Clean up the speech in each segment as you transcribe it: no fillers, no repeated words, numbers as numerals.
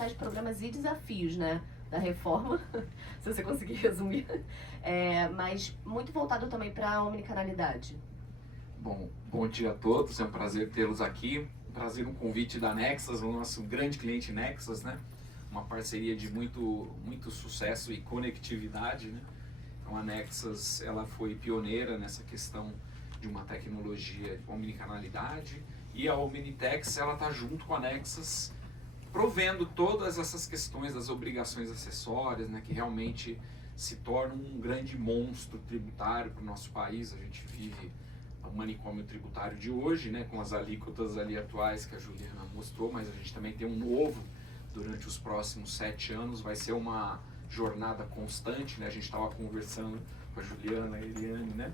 principais problemas e desafios, né, da reforma, se você conseguir resumir, mas muito voltado também para a omnicanalidade. Bom dia a todos, é um prazer tê-los aqui. Um prazer no convite da Nexus, o nosso grande cliente Nexus, né? Uma parceria de muito sucesso e conectividade, né? Então a Nexus, ela foi pioneira nessa questão de uma tecnologia de omnicanalidade, e a Omnitex, ela está junto com a Nexus, provendo todas essas questões das obrigações acessórias, né, que realmente se tornam um grande monstro tributário para o nosso país. A gente vive o manicômio tributário de hoje, né, com as alíquotas ali atuais que a Juliana mostrou, mas a gente também tem um novo durante os próximos 7 anos, vai ser uma jornada constante, né, a gente estava conversando com a Juliana e a Eliane, né,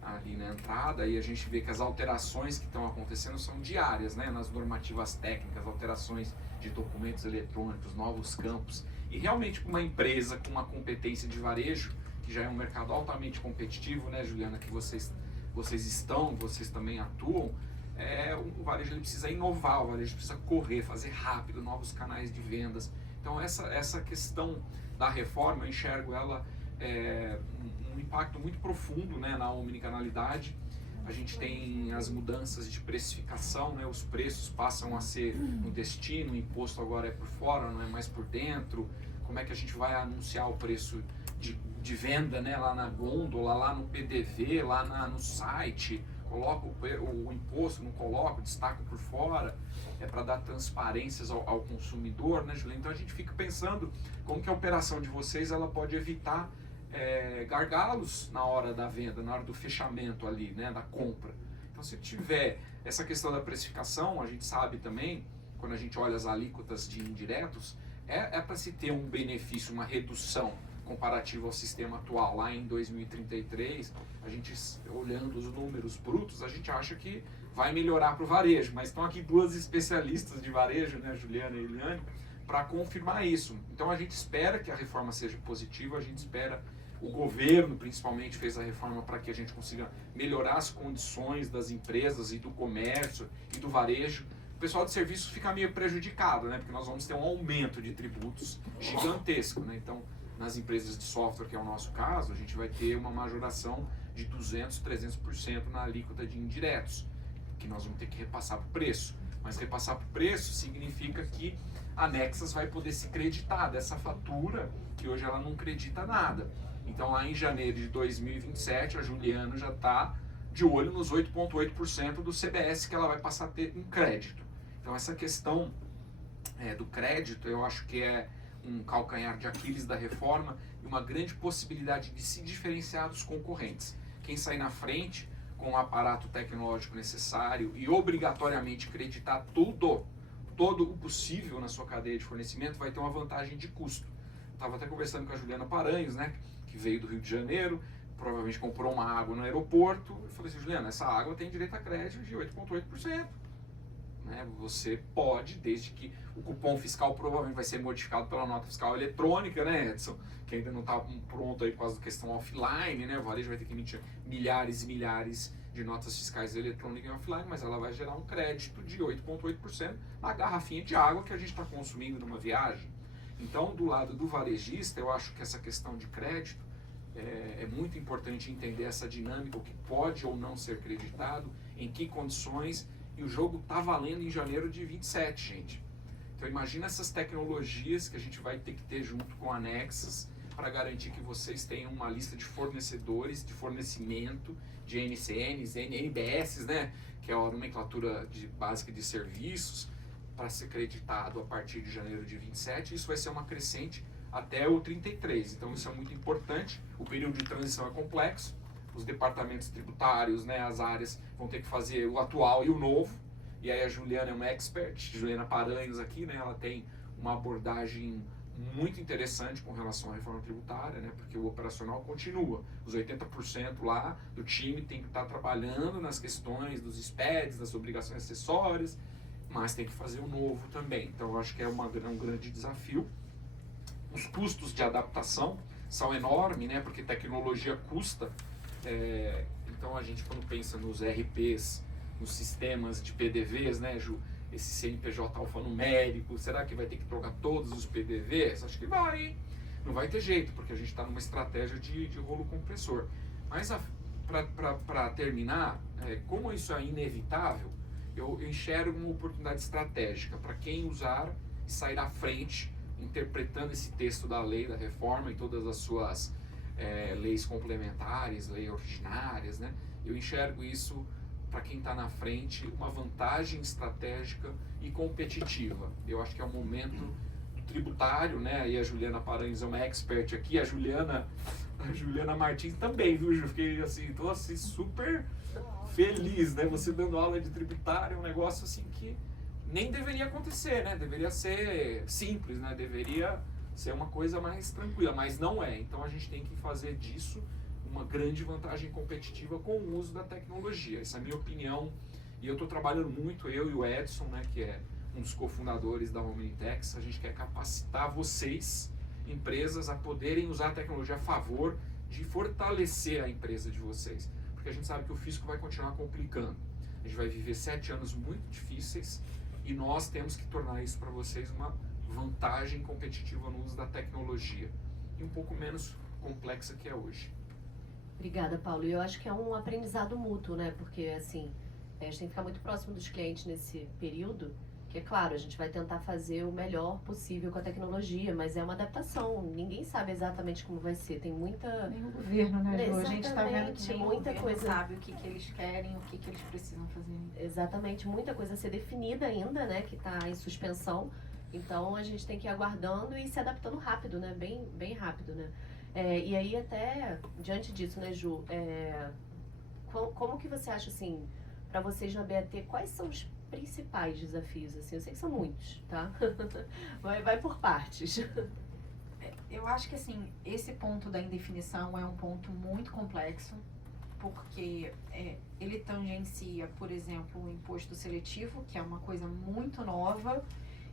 ali na entrada, e a gente vê que as alterações que estão acontecendo são diárias, né, nas normativas técnicas, alterações de documentos eletrônicos, novos campos, e realmente para uma empresa com uma competência de varejo, que já é um mercado altamente competitivo, né, Juliana, que vocês também atuam, o varejo ele precisa inovar, o varejo precisa correr, fazer rápido, novos canais de vendas. Então essa questão da reforma, eu enxergo ela um impacto muito profundo, né, na omnicanalidade. A gente tem as mudanças de precificação, né, os preços passam a ser no destino, o imposto agora é por fora, não é mais por dentro. Como é que a gente vai anunciar o preço de venda, né, lá na gôndola, lá no PDV, lá no site, coloca o imposto, não coloca, destaca por fora, para dar transparências ao consumidor, né, Juliana? Então a gente fica pensando como que a operação de vocês ela pode evitar gargalos na hora da venda, na hora do fechamento ali, né, da compra. Então se tiver essa questão da precificação, a gente sabe também, quando a gente olha as alíquotas de indiretos, para se ter um benefício, uma redução comparativo ao sistema atual. Lá em 2033, a gente, olhando os números brutos, a gente acha que vai melhorar para o varejo, mas estão aqui duas especialistas de varejo, né, Juliana e Eliane, para confirmar isso. Então a gente espera que a reforma seja positiva, a gente espera, o governo principalmente fez a reforma para que a gente consiga melhorar as condições das empresas e do comércio e do varejo. O pessoal de serviços fica meio prejudicado, né, porque nós vamos ter um aumento de tributos gigantesco, né? Então nas empresas de software, que é o nosso caso, a gente vai ter uma majoração de 200%, 300% na alíquota de indiretos, que nós vamos ter que repassar para o preço. Mas repassar para o preço significa que a Nexus vai poder se creditar dessa fatura, que hoje ela não credita nada. Então lá em janeiro de 2027, a Juliana já está de olho nos 8,8% do CBS que ela vai passar a ter em crédito. Então essa questão do crédito, eu acho que é um calcanhar de Aquiles da reforma e uma grande possibilidade de se diferenciar dos concorrentes. Quem sair na frente com o aparato tecnológico necessário e obrigatoriamente acreditar todo o possível na sua cadeia de fornecimento vai ter uma vantagem de custo. Estava até conversando com a Juliana Paranhos, né, que veio do Rio de Janeiro, provavelmente comprou uma água no aeroporto. Eu falei assim, Juliana, essa água tem direito a crédito de 8,8%. Você pode, desde que o cupom fiscal provavelmente vai ser modificado pela nota fiscal eletrônica, né, Edson? Que ainda não está pronto aí por causa da questão offline, né? O varejo vai ter que emitir milhares e milhares de notas fiscais eletrônicas e offline, mas ela vai gerar um crédito de 8,8% na garrafinha de água que a gente está consumindo numa viagem. Então, do lado do varejista, eu acho que essa questão de crédito é muito importante entender essa dinâmica, o que pode ou não ser creditado, em que condições. E o jogo tá valendo em janeiro de 27, gente. Então imagina essas tecnologias que a gente vai ter que ter junto com a Nexus para garantir que vocês tenham uma lista de fornecedores, de fornecimento, de NCNs, NBS, né? Que é a nomenclatura básica de serviços, para ser creditado a partir de janeiro de 27. Isso vai ser uma crescente até o 33. Então isso é muito importante. O período de transição é complexo. Os departamentos tributários, né, as áreas vão ter que fazer o atual e o novo. E aí a Juliana é uma expert, Juliana Paranhos aqui, né, ela tem uma abordagem muito interessante com relação à reforma tributária, né, porque o operacional continua. Os 80% lá do time tem que estar trabalhando nas questões dos SPEDs, das obrigações acessórias, mas tem que fazer o novo também. Então eu acho que é um grande desafio. Os custos de adaptação são enormes, né, porque tecnologia custa. Então a gente, quando pensa nos RPs, nos sistemas de PDVs, né, Ju, esse CNPJ alfanumérico? Será que vai ter que trocar todos os PDVs? Acho que vai, hein? Não vai ter jeito, porque a gente está numa estratégia de rolo compressor. Mas para terminar, como isso é inevitável, eu enxergo uma oportunidade estratégica para quem usar e sair à frente, interpretando esse texto da lei da reforma e todas as suas leis complementares, leis ordinárias, né? Eu enxergo isso, para quem está na frente, uma vantagem estratégica e competitiva. Eu acho que é o momento tributário, né? Aí a Juliana Paranhos é uma expert aqui, a Juliana Martins também, viu, Ju? Fiquei assim, tô assim super feliz, né? Você dando aula de tributário, é um negócio assim que nem deveria acontecer, né? Deveria ser simples, né? Deveria ser uma coisa mais tranquila, mas não é. Então a gente tem que fazer disso uma grande vantagem competitiva com o uso da tecnologia. Essa é a minha opinião, e eu estou trabalhando muito, eu e o Edson, né, que é um dos cofundadores da Hominitex. A gente quer capacitar vocês, empresas, a poderem usar a tecnologia a favor de fortalecer a empresa de vocês, porque a gente sabe que o fisco vai continuar complicando. A gente vai viver 7 anos muito difíceis e nós temos que tornar isso para vocês uma vantagem competitiva no uso da tecnologia, e um pouco menos complexa que é hoje. Obrigada, Paulo. E eu acho que é um aprendizado mútuo, né? Porque, assim, a gente tem que ficar muito próximo dos clientes nesse período, que é claro, a gente vai tentar fazer o melhor possível com a tecnologia, mas é uma adaptação. Ninguém sabe exatamente como vai ser. Tem muita... Nem o governo, né, Ju? A gente está vendo que Exatamente, nem muita o governo coisa. sabe o que eles querem, o que eles precisam fazer. Exatamente, muita coisa a ser definida ainda, né? Que está em suspensão. Então, a gente tem que ir aguardando e se adaptando rápido, né? Bem rápido, né? E aí, até diante disso, né, Ju? Como que você acha, assim, para vocês na BAT, quais são os principais desafios, assim? Eu sei que são muitos, tá? Vai por partes. Eu acho que, assim, esse ponto da indefinição é um ponto muito complexo, porque ele tangencia, por exemplo, o imposto seletivo, que é uma coisa muito nova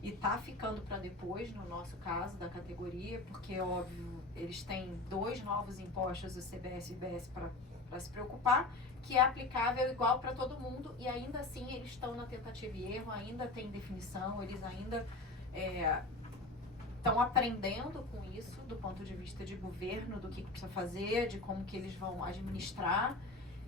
e tá ficando para depois, no nosso caso, da categoria, porque, óbvio, eles têm 2 novos impostos, o CBS e o IBS, para se preocupar, que é aplicável igual para todo mundo, e ainda assim eles estão na tentativa e erro, ainda tem definição, eles ainda estão aprendendo com isso, do ponto de vista de governo, do que precisa fazer, de como que eles vão administrar,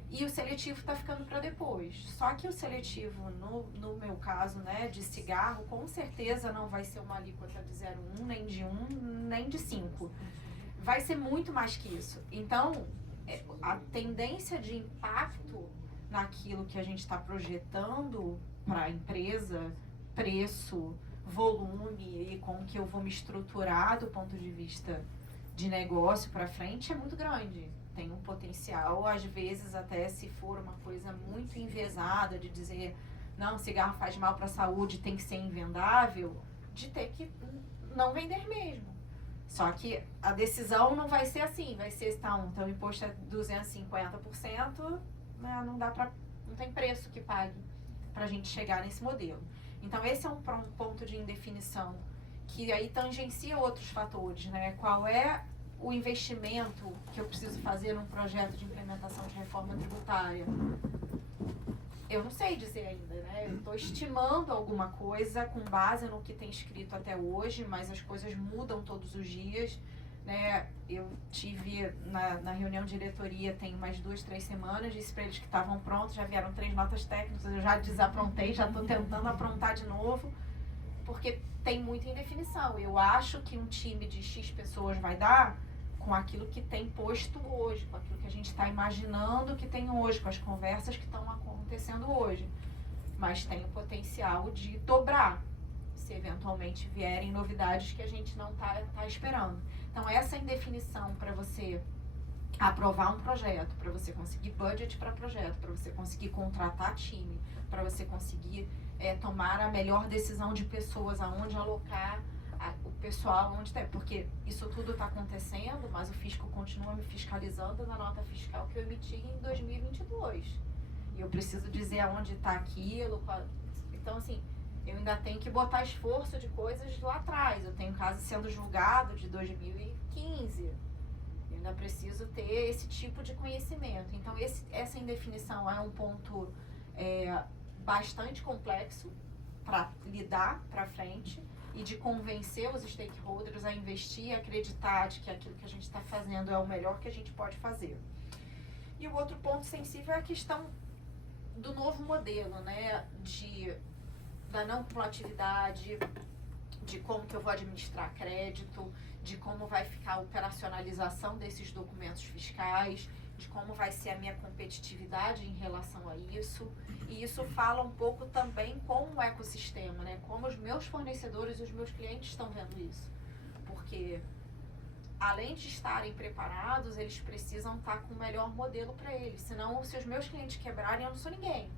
e o seletivo está ficando para depois. Só que o seletivo, no meu caso, né, de cigarro, com certeza não vai ser uma alíquota de 0,1, nem de 1, nem de 5. Vai ser muito mais que isso. Então, a tendência de impacto naquilo que a gente está projetando para a empresa, preço, volume e como que eu vou me estruturar do ponto de vista de negócio para frente é muito grande. Tem um potencial, às vezes até se for uma coisa muito enviesada de dizer não, cigarro faz mal para a saúde, tem que ser invendável, de ter que não vender mesmo. Só que a decisão não vai ser assim, vai ser então o imposto é 250%, né, não tem preço que pague para a gente chegar nesse modelo. Então esse é um ponto de indefinição que aí tangencia outros fatores, né? Qual é o investimento que eu preciso fazer num projeto de implementação de reforma tributária? Eu não sei dizer ainda, né? Eu estou estimando alguma coisa com base no que tem escrito até hoje, mas as coisas mudam todos os dias, né? Eu tive na reunião de diretoria tem umas 2, 3 semanas, disse para eles que estavam prontos, já vieram 3 notas técnicas, eu já desaprontei, já estou tentando aprontar de novo, porque tem muita indefinição. Eu acho que um time de X pessoas vai dar com aquilo que tem posto hoje, com aquilo que a gente está imaginando que tem hoje, com as conversas que estão acontecendo hoje. Mas tem o potencial de dobrar, se eventualmente vierem novidades que a gente não tá esperando. Então, essa indefinição para você aprovar um projeto, para você conseguir budget para projeto, para você conseguir contratar time, para você conseguir tomar a melhor decisão de pessoas, aonde alocar o pessoal, onde tem, porque isso tudo está acontecendo, mas o fisco continua me fiscalizando na nota fiscal que eu emiti em 2022. E eu preciso dizer aonde está aquilo. Então, assim, eu ainda tenho que botar esforço de coisas lá atrás. Eu tenho caso sendo julgado de 2015. Eu ainda preciso ter esse tipo de conhecimento. Então, essa indefinição é um ponto bastante complexo para lidar para frente e de convencer os stakeholders a investir, a acreditar de que aquilo que a gente está fazendo é o melhor que a gente pode fazer. E o outro ponto sensível é a questão do novo modelo, né, da não cumulatividade, de como que eu vou administrar crédito, de como vai ficar a operacionalização desses documentos fiscais, de como vai ser a minha competitividade em relação a isso. E isso fala um pouco também com o ecossistema, né? Como os meus fornecedores e os meus clientes estão vendo isso. Porque, além de estarem preparados, eles precisam estar com o melhor modelo para eles. Senão, se os meus clientes quebrarem, eu não sou ninguém.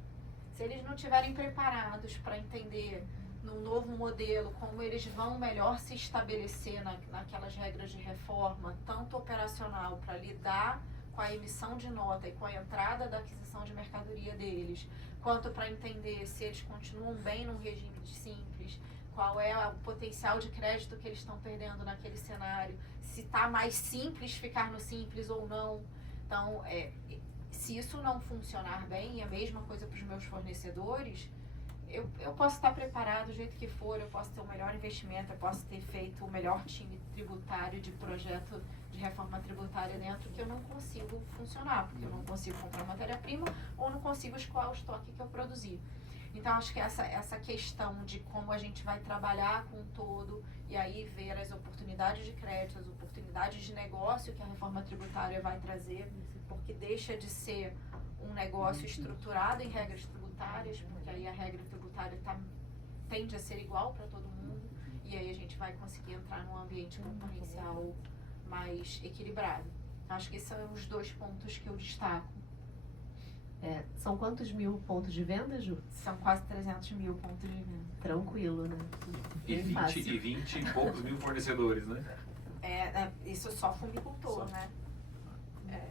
Se eles não estiverem preparados para entender no novo modelo como eles vão melhor se estabelecer naquelas regras de reforma, tanto operacional para lidar com a emissão de nota e com a entrada da aquisição de mercadoria deles, quanto para entender se eles continuam bem num regime de simples, qual é o potencial de crédito que eles estão perdendo naquele cenário, se está mais simples ficar no simples ou não. Então, se isso não funcionar bem, e a mesma coisa para os meus fornecedores, eu posso estar preparado do jeito que for, eu posso ter o melhor investimento, eu posso ter feito o melhor time tributário de projeto de reforma tributária dentro, que eu não consigo funcionar, porque eu não consigo comprar matéria-prima ou não consigo escoar o estoque que eu produzi. Então, acho que essa questão de como a gente vai trabalhar com o todo e aí ver as oportunidades de crédito, as oportunidades de negócio que a reforma tributária vai trazer, porque deixa de ser um negócio estruturado em regras tributárias, porque aí a regra tributária tende a ser igual para todo mundo, e aí a gente vai conseguir entrar num ambiente concorrencial mais equilibrado. Acho que esses são os dois pontos que eu destaco. São quantos mil pontos de venda, Ju? São quase 300 mil pontos de venda. Tranquilo, né? E 20 e poucos mil fornecedores, né? Isso só fumicultor, né?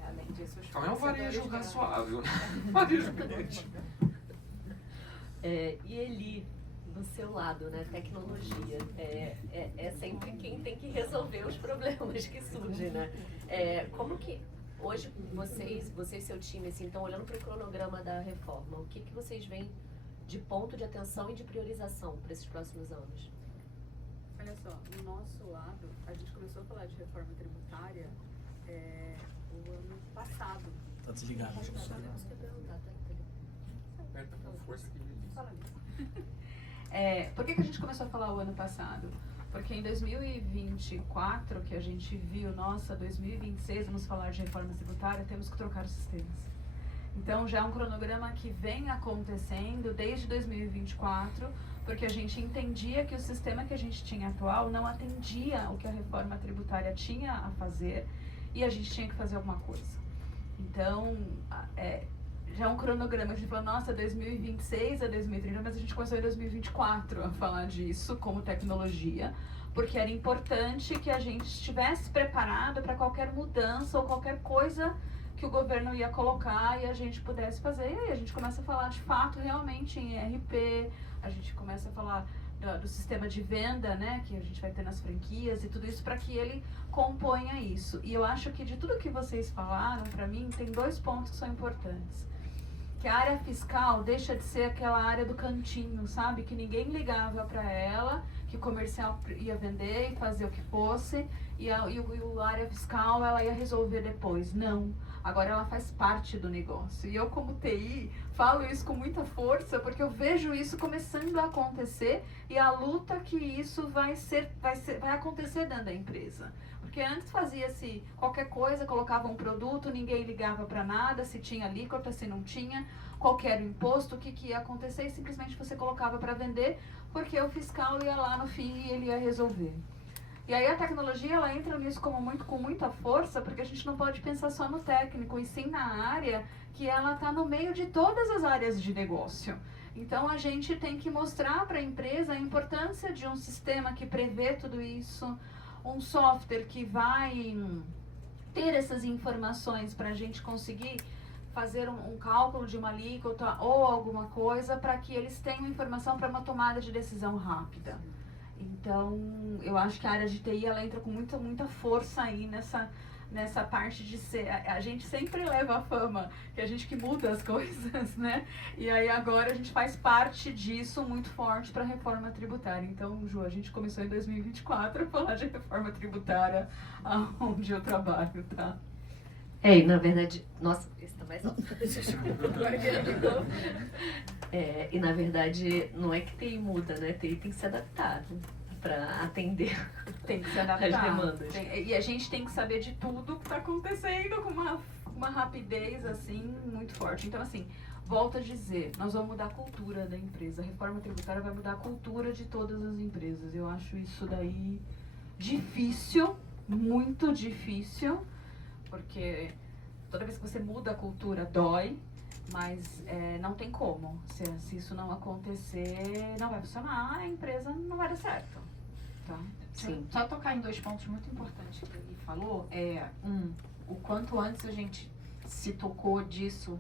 Além disso, os Então é um varejo fornecedores razoável, né? Varejo grande. E Eli, do seu lado, né? Tecnologia. É sempre quem tem que resolver os problemas que surgem, né? Como que hoje você e seu time, assim, estão olhando para o cronograma da reforma? O que vocês veem de ponto de atenção e de priorização para esses próximos anos? Olha só, do nosso lado, a gente começou a falar de reforma tributária o ano passado. Tá desligado. Aperta com força que Fala nisso. Por que a gente começou a falar o ano passado? Porque em 2024, que a gente viu, 2026, vamos falar de reforma tributária, temos que trocar os sistemas. Então, já é um cronograma que vem acontecendo desde 2024, porque a gente entendia que o sistema que a gente tinha atual não atendia o que a reforma tributária tinha a fazer e a gente tinha que fazer alguma coisa. Então, já é um cronograma, a gente falou, 2026 a 2030, mas a gente começou em 2024 a falar disso como tecnologia, porque era importante que a gente estivesse preparado para qualquer mudança ou qualquer coisa que o governo ia colocar e a gente pudesse fazer. E aí a gente começa a falar de fato realmente em ERP, a gente começa a falar do sistema de venda, né, que a gente vai ter nas franquias e tudo isso para que ele componha isso. E eu acho que de tudo que vocês falaram, para mim, tem 2 pontos que são importantes. Que a área fiscal deixa de ser aquela área do cantinho, sabe? Que ninguém ligava para ela, que o comercial ia vender e fazer o que fosse, e a área fiscal ela ia resolver depois. Não. Agora ela faz parte do negócio. E eu, como TI, falo isso com muita força, porque eu vejo isso começando a acontecer e a luta que isso vai acontecer dentro da empresa. Porque antes fazia-se qualquer coisa, colocava um produto, ninguém ligava para nada, se tinha alíquota, se não tinha, qualquer imposto, o que ia acontecer, e simplesmente você colocava para vender, porque o fiscal ia lá no fim e ele ia resolver. E aí a tecnologia, ela entra nisso com muita força, porque a gente não pode pensar só no técnico, e sim na área que ela está no meio de todas as áreas de negócio. Então a gente tem que mostrar para a empresa a importância de um sistema que prevê tudo isso, um software que vai ter essas informações para a gente conseguir fazer um cálculo de uma alíquota ou alguma coisa para que eles tenham informação para uma tomada de decisão rápida. Então, eu acho que a área de TI ela entra com muita força aí nessa parte de ser. A gente sempre leva a fama, que a gente que muda as coisas, né? E aí agora a gente faz parte disso muito forte para a reforma tributária. Então, Ju, a gente começou em 2024 a falar de reforma tributária aonde eu trabalho, tá? E na verdade, nossa, esse tá mais alto. E na verdade, não é que TI muda, né? TI tem que se adaptar, né? Para atender Tem que se adaptar. as demandas. E a gente tem que saber de tudo que está acontecendo com uma rapidez assim muito forte. Então, assim, volto a dizer, nós vamos mudar a cultura da empresa. A reforma tributária vai mudar a cultura de todas as empresas. Eu acho isso daí difícil, muito difícil, porque toda vez que você muda a cultura dói, mas não tem como. Se isso não acontecer, não vai funcionar, a empresa não vai dar certo. Tá? Sim. Só tocar em 2 pontos muito importantes que ele falou. O quanto antes a gente se tocou disso,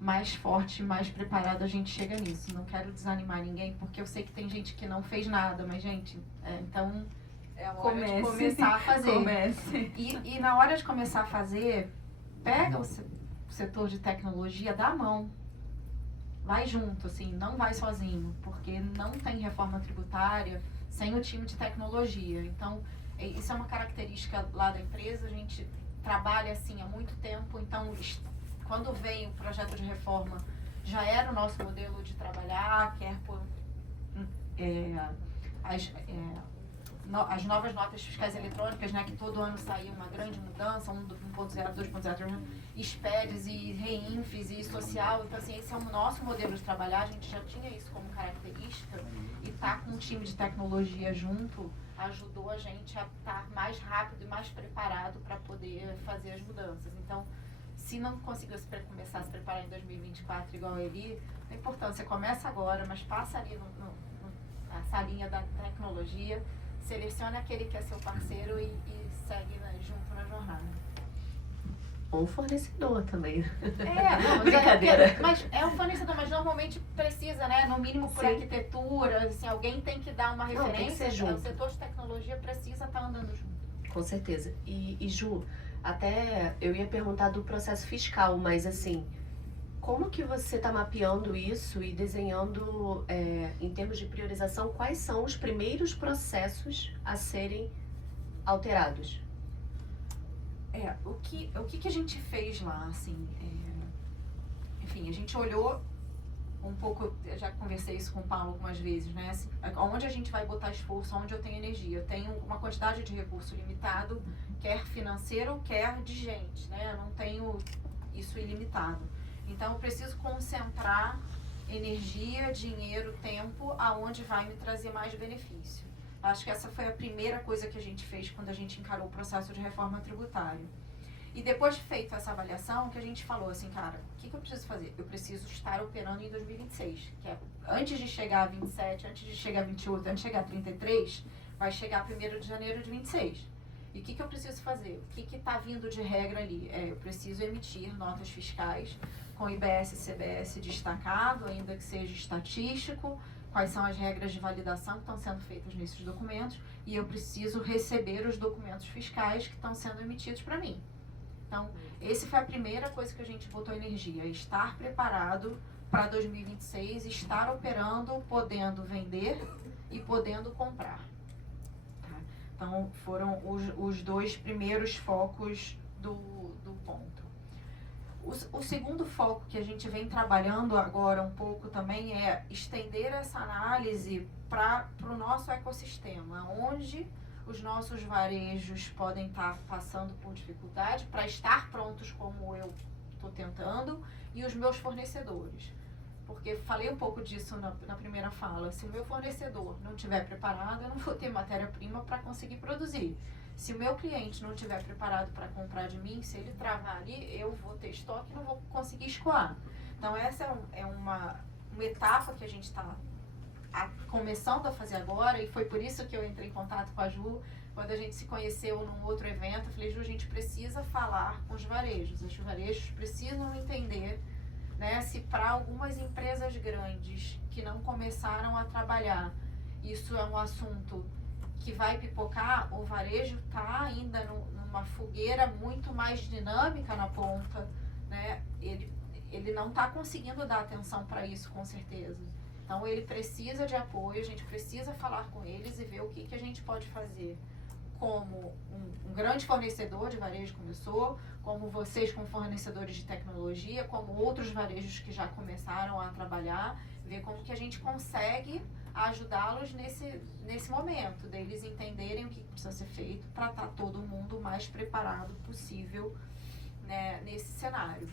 mais forte, mais preparado a gente chega nisso. Não quero desanimar ninguém, porque eu sei que tem gente que não fez nada, mas, gente, então é a hora de começar a fazer. Comece. E na hora de começar a fazer, pega o setor de tecnologia, dá a mão. Vai junto, assim, não vai sozinho, porque não tem reforma tributária sem o time de tecnologia. Então, isso é uma característica lá da empresa, a gente trabalha assim há muito tempo, então quando veio o projeto de reforma, já era o nosso modelo de trabalhar, quer por as novas notas fiscais eletrônicas, né, que todo ano saía uma grande mudança, 1.0, 2.0, SPEDs e REINFs e social. Então, assim, esse é o nosso modelo de trabalhar, a gente já tinha isso como característica, e tá com um time de tecnologia junto ajudou a gente a estar mais rápido e mais preparado para poder fazer as mudanças. Então, se não conseguiu começar a se preparar em 2024 igual ele, a importância começa agora, mas passa ali na salinha da tecnologia, selecione aquele que é seu parceiro e segue junto na jornada. Ou fornecedor também. Não, Brincadeira. mas é um fornecedor, mas normalmente precisa, né? No mínimo por Sim. arquitetura, assim, alguém tem que dar uma Não, tem que referência. ser junto. O setor de tecnologia precisa estar andando junto. Com certeza. E Ju, até eu ia perguntar do processo fiscal, mas assim, como que você está mapeando isso e desenhando, em termos de priorização, quais são os primeiros processos a serem alterados? O que a gente fez lá, assim, enfim, a gente olhou um pouco, eu já conversei isso com o Paulo algumas vezes, né, assim, onde a gente vai botar esforço, onde eu tenho energia. Eu tenho uma quantidade de recurso limitado, quer financeiro, quer de gente, né, eu não tenho isso ilimitado. Então, eu preciso concentrar energia, dinheiro, tempo, aonde vai me trazer mais benefício. Acho que essa foi a primeira coisa que a gente fez quando a gente encarou o processo de reforma tributária. E depois de feita essa avaliação, que a gente falou assim, cara, o que eu preciso fazer? Eu preciso estar operando em 2026, que é antes de chegar a 27, antes de chegar a 28, antes de chegar a 33, vai chegar 1º de janeiro de 26. E o que eu preciso fazer? O que está vindo de regra ali? Eu preciso emitir notas fiscais com IBS e CBS destacado, ainda que seja estatístico, quais são as regras de validação que estão sendo feitas nesses documentos, e eu preciso receber os documentos fiscais que estão sendo emitidos para mim. Então, essa foi a primeira coisa que a gente botou energia, estar preparado para 2026, estar operando, podendo vender e podendo comprar. Tá? Então, foram os 2 primeiros focos do ponto. O segundo foco que a gente vem trabalhando agora um pouco também é estender essa análise para o nosso ecossistema, onde os nossos varejos podem estar passando por dificuldade para estar prontos como eu estou tentando, e os meus fornecedores. Porque falei um pouco disso na primeira fala, se o meu fornecedor não estiver preparado, eu não vou ter matéria-prima para conseguir produzir. Se o meu cliente não estiver preparado para comprar de mim, se ele travar ali, eu vou ter estoque e não vou conseguir escoar. Então, essa é uma etapa que a gente está começando a fazer agora, e foi por isso que eu entrei em contato com a Ju, quando a gente se conheceu num outro evento. Eu falei, Ju, a gente precisa falar com os varejos. Os varejos precisam entender, né, se para algumas empresas grandes que não começaram a trabalhar, isso é um assunto que vai pipocar, o varejo está ainda num uma fogueira muito mais dinâmica na ponta, né? Ele não está conseguindo dar atenção para isso, com certeza. Então, ele precisa de apoio, a gente precisa falar com eles e ver o que a gente pode fazer como um grande fornecedor de varejo começou, como vocês como fornecedores de tecnologia, como outros varejos que já começaram a trabalhar, ver como que a gente consegue ajudá-los nesse momento, deles entenderem o que precisa ser feito para estar todo mundo o mais preparado possível, né, nesse cenário.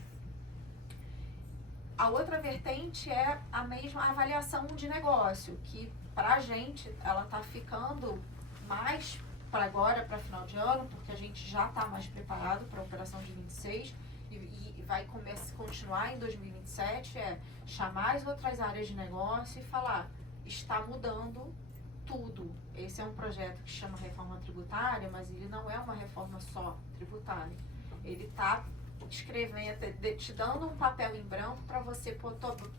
A outra vertente é a mesma avaliação de negócio, que para a gente ela está ficando mais para agora, para final de ano, porque a gente já está mais preparado para a operação de 26 e vai continuar em 2027, chamar as outras áreas de negócio e falar, está mudando tudo. Esse é um projeto que chama reforma tributária, mas ele não é uma reforma só tributária. Ele está escrevendo, te dando um papel em branco para você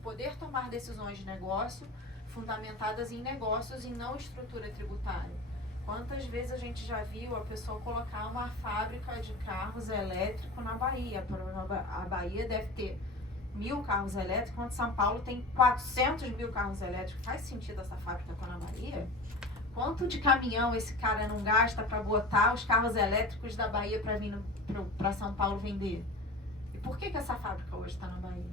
poder tomar decisões de negócio fundamentadas em negócios e não estrutura tributária. Quantas vezes a gente já viu a pessoa colocar uma fábrica de carros elétricos na Bahia? A Bahia deve ter 1.000 carros elétricos, enquanto São Paulo tem 400.000 carros elétricos. Faz sentido essa fábrica estar na Bahia? Quanto de caminhão esse cara não gasta para botar os carros elétricos da Bahia para vir para São Paulo vender? E por que essa fábrica hoje está na Bahia?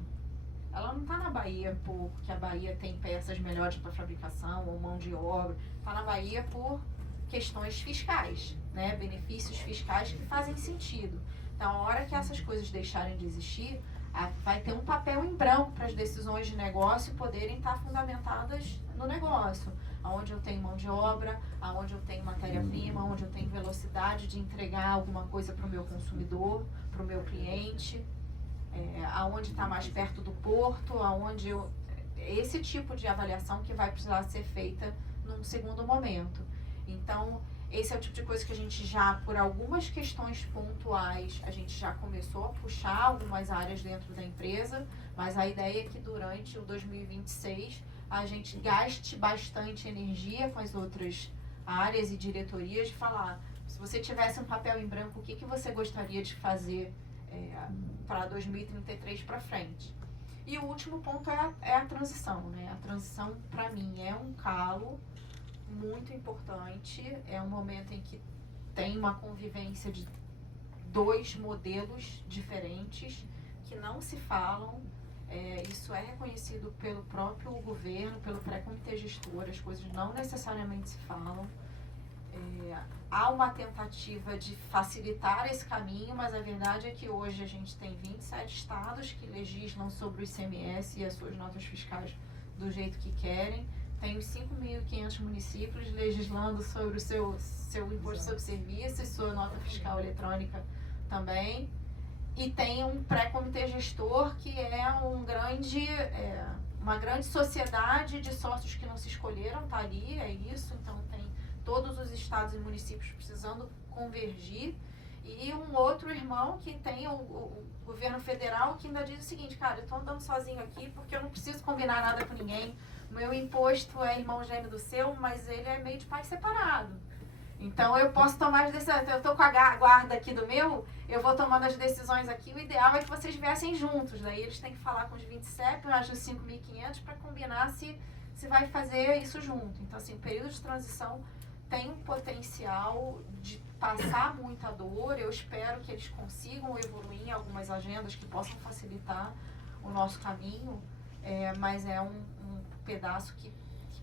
Ela não está na Bahia porque a Bahia tem peças melhores para fabricação ou mão de obra. Está na Bahia por questões fiscais, né? Benefícios fiscais que fazem sentido. Então, a hora que essas coisas deixarem de existir, vai ter um papel em branco para as decisões de negócio poderem estar fundamentadas no negócio. Onde eu tenho mão de obra, onde eu tenho matéria-prima, onde eu tenho velocidade de entregar alguma coisa para o meu consumidor, para o meu cliente, aonde está mais perto do porto, esse tipo de avaliação que vai precisar ser feita num segundo momento. Então, esse é o tipo de coisa que a gente já, por algumas questões pontuais, a gente já começou a puxar algumas áreas dentro da empresa, mas a ideia é que durante o 2026 a gente gaste bastante energia com as outras áreas e diretorias de falar, se você tivesse um papel em branco, o que você gostaria de fazer para 2033 para frente? E o último ponto é a transição, né? A transição, para mim, é um calo muito importante, é um momento em que tem uma convivência de dois modelos diferentes que não se falam, isso é reconhecido pelo próprio governo, pelo pré-comitê gestor, as coisas não necessariamente se falam. Há uma tentativa de facilitar esse caminho, mas a verdade é que hoje a gente tem 27 estados que legislam sobre o ICMS e as suas notas fiscais do jeito que querem. Tem os 5.500 municípios legislando sobre o seu imposto sobre serviços, sua nota fiscal eletrônica também. E tem um pré-comitê gestor que é uma grande sociedade de sócios que não se escolheram, está ali, é isso. Então tem todos os estados e municípios precisando convergir. E um outro irmão que tem o governo federal que ainda diz o seguinte, cara, eu estou andando sozinho aqui porque eu não preciso combinar nada com ninguém. O meu imposto é irmão gêmeo do seu, mas ele é meio de pai separado. Então eu posso tomar as decisões. Eu estou com a guarda aqui do meu, eu vou tomando as decisões aqui. O ideal é que vocês viessem juntos. Daí eles têm que falar com os 27, mais os 5.500 para combinar se vai fazer isso junto. Então, assim, o período de transição tem um potencial de passar muita dor. Eu espero que eles consigam evoluir em algumas agendas que possam facilitar o nosso caminho, mas é um pedaço que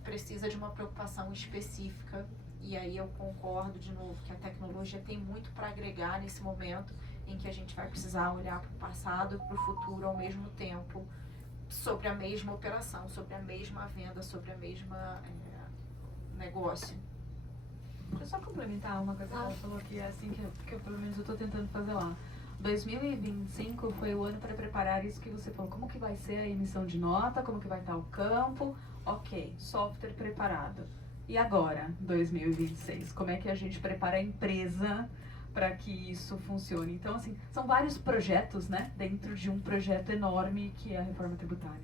precisa de uma preocupação específica. E aí eu concordo de novo que a tecnologia tem muito para agregar nesse momento em que a gente vai precisar olhar para o passado e para o futuro ao mesmo tempo, sobre a mesma operação, sobre a mesma venda, sobre a mesma negócio. Deixa eu só complementar uma coisa que ela falou que é assim que eu pelo menos eu tô tentando fazer lá. 2025 foi o ano para preparar isso que você falou. Como que vai ser a emissão de nota? Como que vai estar o campo? Ok, software preparado. E agora, 2026? Como é que a gente prepara a empresa para que isso funcione? Então, assim, são vários projetos, né? Dentro de um projeto enorme que é a reforma tributária.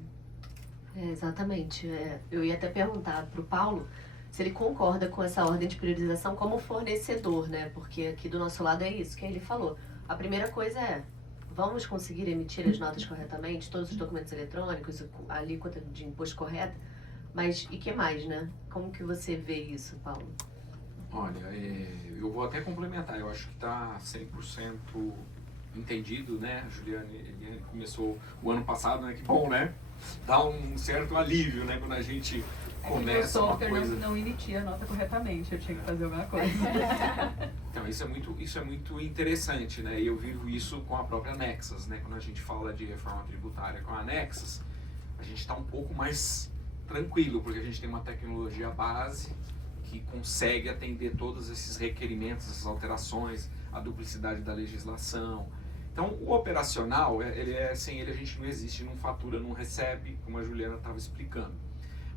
Exatamente. Eu ia até perguntar para o Paulo se ele concorda com essa ordem de priorização como fornecedor, né? Porque aqui do nosso lado é isso que ele falou. A primeira coisa é, vamos conseguir emitir as notas corretamente, todos os documentos eletrônicos, a alíquota de imposto correta, mas e que mais, né? Como que você vê isso, Paulo? Olha, eu vou até complementar, eu acho que está 100% entendido, né? A Juliane começou o ano passado, né? Que bom, né? Dá um certo alívio, né? Quando a gente Meu começa uma software coisa... não emitia a nota corretamente, eu tinha que fazer alguma coisa. Então, isso é muito interessante, né? E eu vivo isso com a própria Nexus, né? Quando a gente fala de reforma tributária com a Nexus, a gente está um pouco mais tranquilo, porque a gente tem uma tecnologia base que consegue atender todos esses requerimentos, essas alterações, a duplicidade da legislação. Então, o operacional, sem ele a gente não existe, não fatura, não recebe, como a Juliana estava explicando.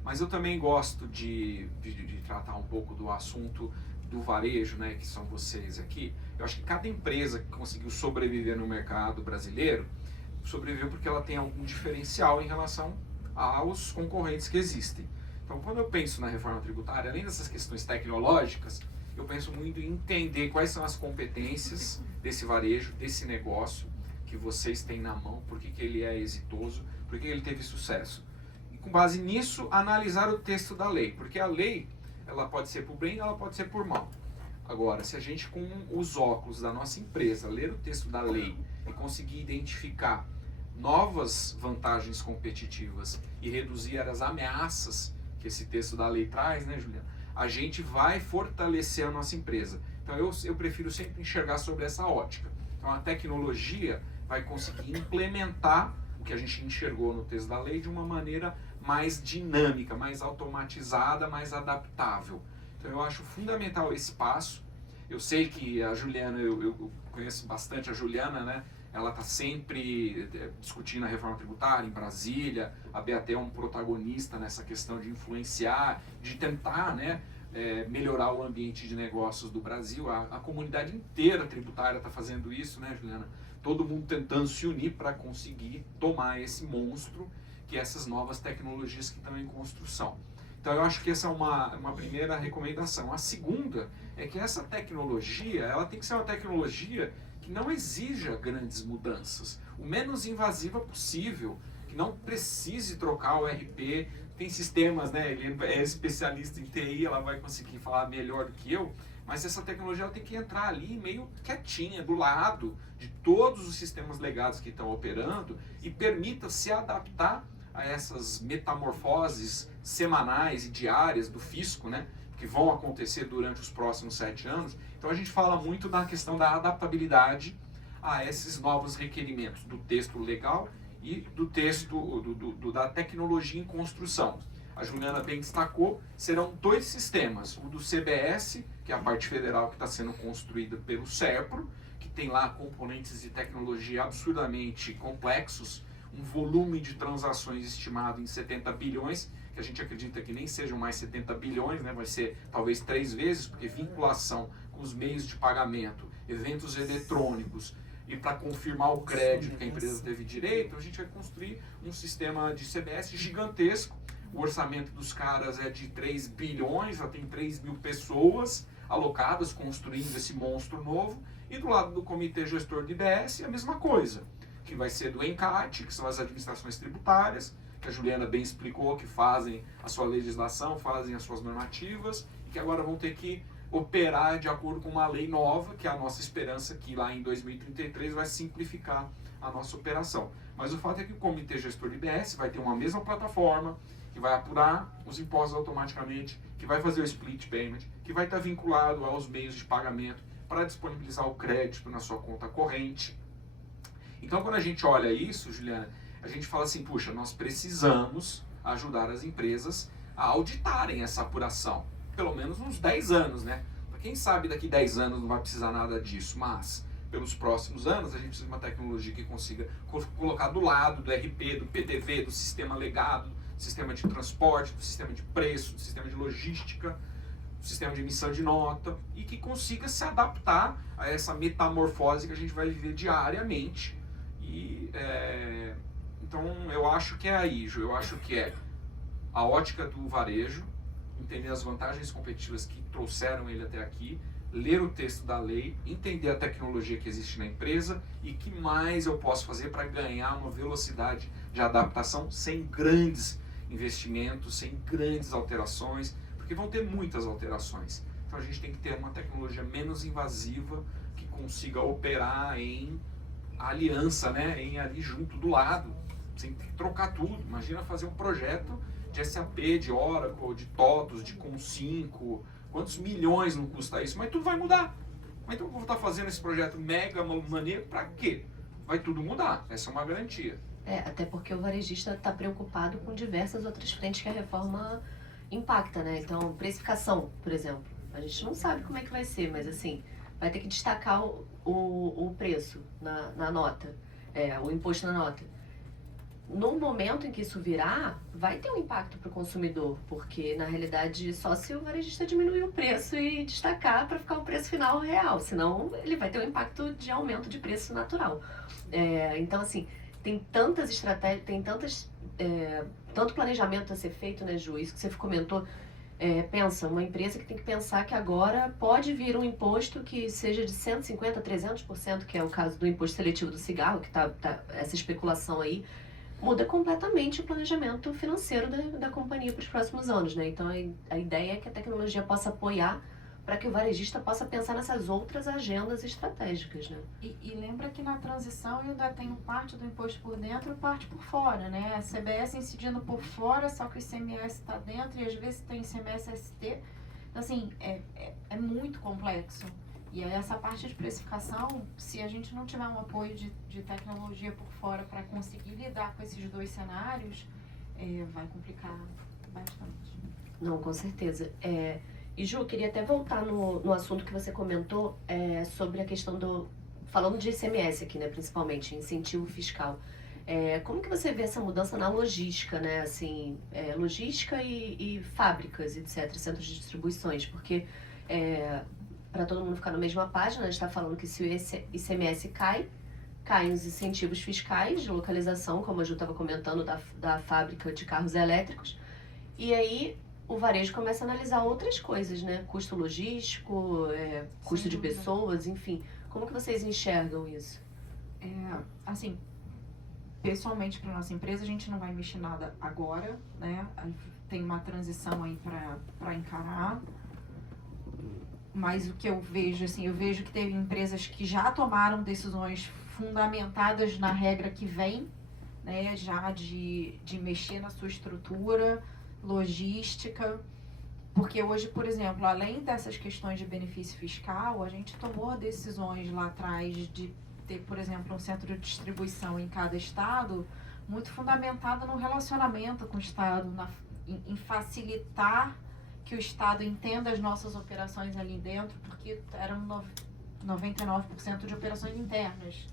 Mas eu também gosto de tratar um pouco do assunto do varejo, né, que são vocês aqui. Eu acho que cada empresa que conseguiu sobreviver no mercado brasileiro, sobreviveu porque ela tem algum diferencial em relação aos concorrentes que existem. Então, quando eu penso na reforma tributária, além dessas questões tecnológicas, eu penso muito em entender quais são as competências desse varejo, desse negócio que vocês têm na mão, por que ele é exitoso, por que ele teve sucesso. E com base nisso, analisar o texto da lei, porque a lei, ela pode ser por bem, ela pode ser por mal. Agora, se a gente com os óculos da nossa empresa ler o texto da lei e conseguir identificar novas vantagens competitivas e reduzir as ameaças que esse texto da lei traz, né, Juliana? A gente vai fortalecer a nossa empresa. Então eu prefiro sempre enxergar sobre essa ótica. Então a tecnologia vai conseguir implementar o que a gente enxergou no texto da lei de uma maneira mais dinâmica, mais automatizada, mais adaptável. Então eu acho fundamental esse passo. Eu sei que a Juliana, eu conheço bastante a Juliana, né? Ela está sempre discutindo a reforma tributária em Brasília. A BAT é um protagonista nessa questão de influenciar, de tentar, né, melhorar o ambiente de negócios do Brasil. A comunidade inteira tributária está fazendo isso, né, Juliana? Todo mundo tentando se unir para conseguir tomar esse monstro, que é essas novas tecnologias que estão em construção. Então eu acho que essa é uma primeira recomendação. A segunda é que essa tecnologia, ela tem que ser uma tecnologia que não exija grandes mudanças, o menos invasiva possível, que não precise trocar o RP. Tem sistemas, né? Ele é especialista em TI, ela vai conseguir falar melhor do que eu, mas essa tecnologia ela tem que entrar ali meio quietinha, do lado de todos os sistemas legados que estão operando e permita se adaptar a essas metamorfoses semanais e diárias do fisco, né? Que vão acontecer durante os próximos 7 anos. Então a gente fala muito da questão da adaptabilidade a esses novos requerimentos do texto legal e do texto da tecnologia em construção. A Juliana bem destacou, serão 2 sistemas, o do CBS, que é a parte federal que está sendo construída pelo SERPRO, que tem lá componentes de tecnologia absurdamente complexos, um volume de transações estimado em 70 bilhões, que a gente acredita que nem sejam mais 70 bilhões, né? Vai ser talvez 3 vezes, porque vinculação com os meios de pagamento, eventos eletrônicos, e para confirmar o crédito que a empresa teve direito, a gente vai construir um sistema de CBS gigantesco. O orçamento dos caras é de 3 bilhões, já tem 3 mil pessoas alocadas construindo esse monstro novo. E do lado do Comitê Gestor de IBS, a mesma coisa, que vai ser do ENCAT, que são as administrações tributárias, que a Juliana bem explicou, que fazem a sua legislação, fazem as suas normativas, e que agora vão ter que operar de acordo com uma lei nova, que é a nossa esperança que lá em 2033 vai simplificar a nossa operação. Mas o fato é que o Comitê Gestor de IBS vai ter uma mesma plataforma, que vai apurar os impostos automaticamente, que vai fazer o split payment, que vai estar vinculado aos meios de pagamento para disponibilizar o crédito na sua conta corrente. Então, quando a gente olha isso, Juliana, a gente fala assim, puxa, nós precisamos ajudar as empresas a auditarem essa apuração. Pelo menos uns 10 anos, né? Quem sabe daqui 10 anos não vai precisar nada disso, mas pelos próximos anos a gente precisa de uma tecnologia que consiga colocar do lado do RP, do PDV, do sistema legado, do sistema de transporte, do sistema de preço, do sistema de logística, do sistema de emissão de nota, e que consiga se adaptar a essa metamorfose que a gente vai viver diariamente. E então eu acho que é aí, Ju, eu acho que é a ótica do varejo, entender as vantagens competitivas que trouxeram ele até aqui, ler o texto da lei, entender a tecnologia que existe na empresa e que mais eu posso fazer para ganhar uma velocidade de adaptação sem grandes investimentos, sem grandes alterações, porque vão ter muitas alterações. Então a gente tem que ter uma tecnologia menos invasiva que consiga operar em aliança, né, em ali junto do lado, sem ter que trocar tudo. Imagina fazer um projeto de SAP, de Oracle, de TOTOS, de Com5, quantos milhões não custa isso? Mas tudo vai mudar. Mas então eu vou estar fazendo esse projeto mega maneiro para quê? Vai tudo mudar, essa é uma garantia. Até porque o varejista está preocupado com diversas outras frentes que a reforma impacta, né? Então, precificação, por exemplo. A gente não sabe como é que vai ser, mas assim, vai ter que destacar o preço na nota, o imposto na nota. No momento em que isso virar, vai ter um impacto para o consumidor, porque na realidade só se o varejista diminuir o preço e destacar para ficar o preço final real, senão ele vai ter um impacto de aumento de preço natural. Então assim, tem tantas estratégias, tem tanto planejamento a ser feito, né, Ju? Isso que você comentou. Pensa, uma empresa que tem que pensar que agora pode vir um imposto que seja de 150% a 300%, que é o caso do imposto seletivo do cigarro, que tá essa especulação aí, muda completamente o planejamento financeiro da companhia para os próximos anos, né? Então a ideia é que a tecnologia possa apoiar para que o varejista possa pensar nessas outras agendas estratégicas, né? E lembra que na transição ainda tem parte do imposto por dentro e parte por fora, né? A CBS incidindo por fora, só que o ICMS está dentro e às vezes tem ICMS-ST. Assim, é muito complexo. E aí essa parte de precificação, se a gente não tiver um apoio de tecnologia por fora para conseguir lidar com esses dois cenários, vai complicar bastante. Não, com certeza. E Ju, queria até voltar no assunto que você comentou sobre a questão falando de ICMS aqui, né, principalmente, incentivo fiscal. Como que você vê essa mudança na logística, né, assim, logística e fábricas, etc., centros de distribuições, porque para todo mundo ficar na mesma página, a gente está falando que se o ICMS caem os incentivos fiscais de localização, como a Ju estava comentando, da fábrica de carros elétricos, e aí o varejo começa a analisar outras coisas, né? Custo logístico, custo de pessoas, enfim. Como que vocês enxergam isso? Assim, pessoalmente para nossa empresa, a gente não vai mexer nada agora, né? Tem uma transição aí para encarar. Mas o que eu vejo, assim, eu vejo que teve empresas que já tomaram decisões fundamentadas na regra que vem, né? Já de mexer na sua estrutura, logística, porque hoje, por exemplo, além dessas questões de benefício fiscal, a gente tomou decisões lá atrás de ter, por exemplo, um centro de distribuição em cada estado, muito fundamentado no relacionamento com o estado, em facilitar que o estado entenda as nossas operações ali dentro, porque eram 99% de operações internas,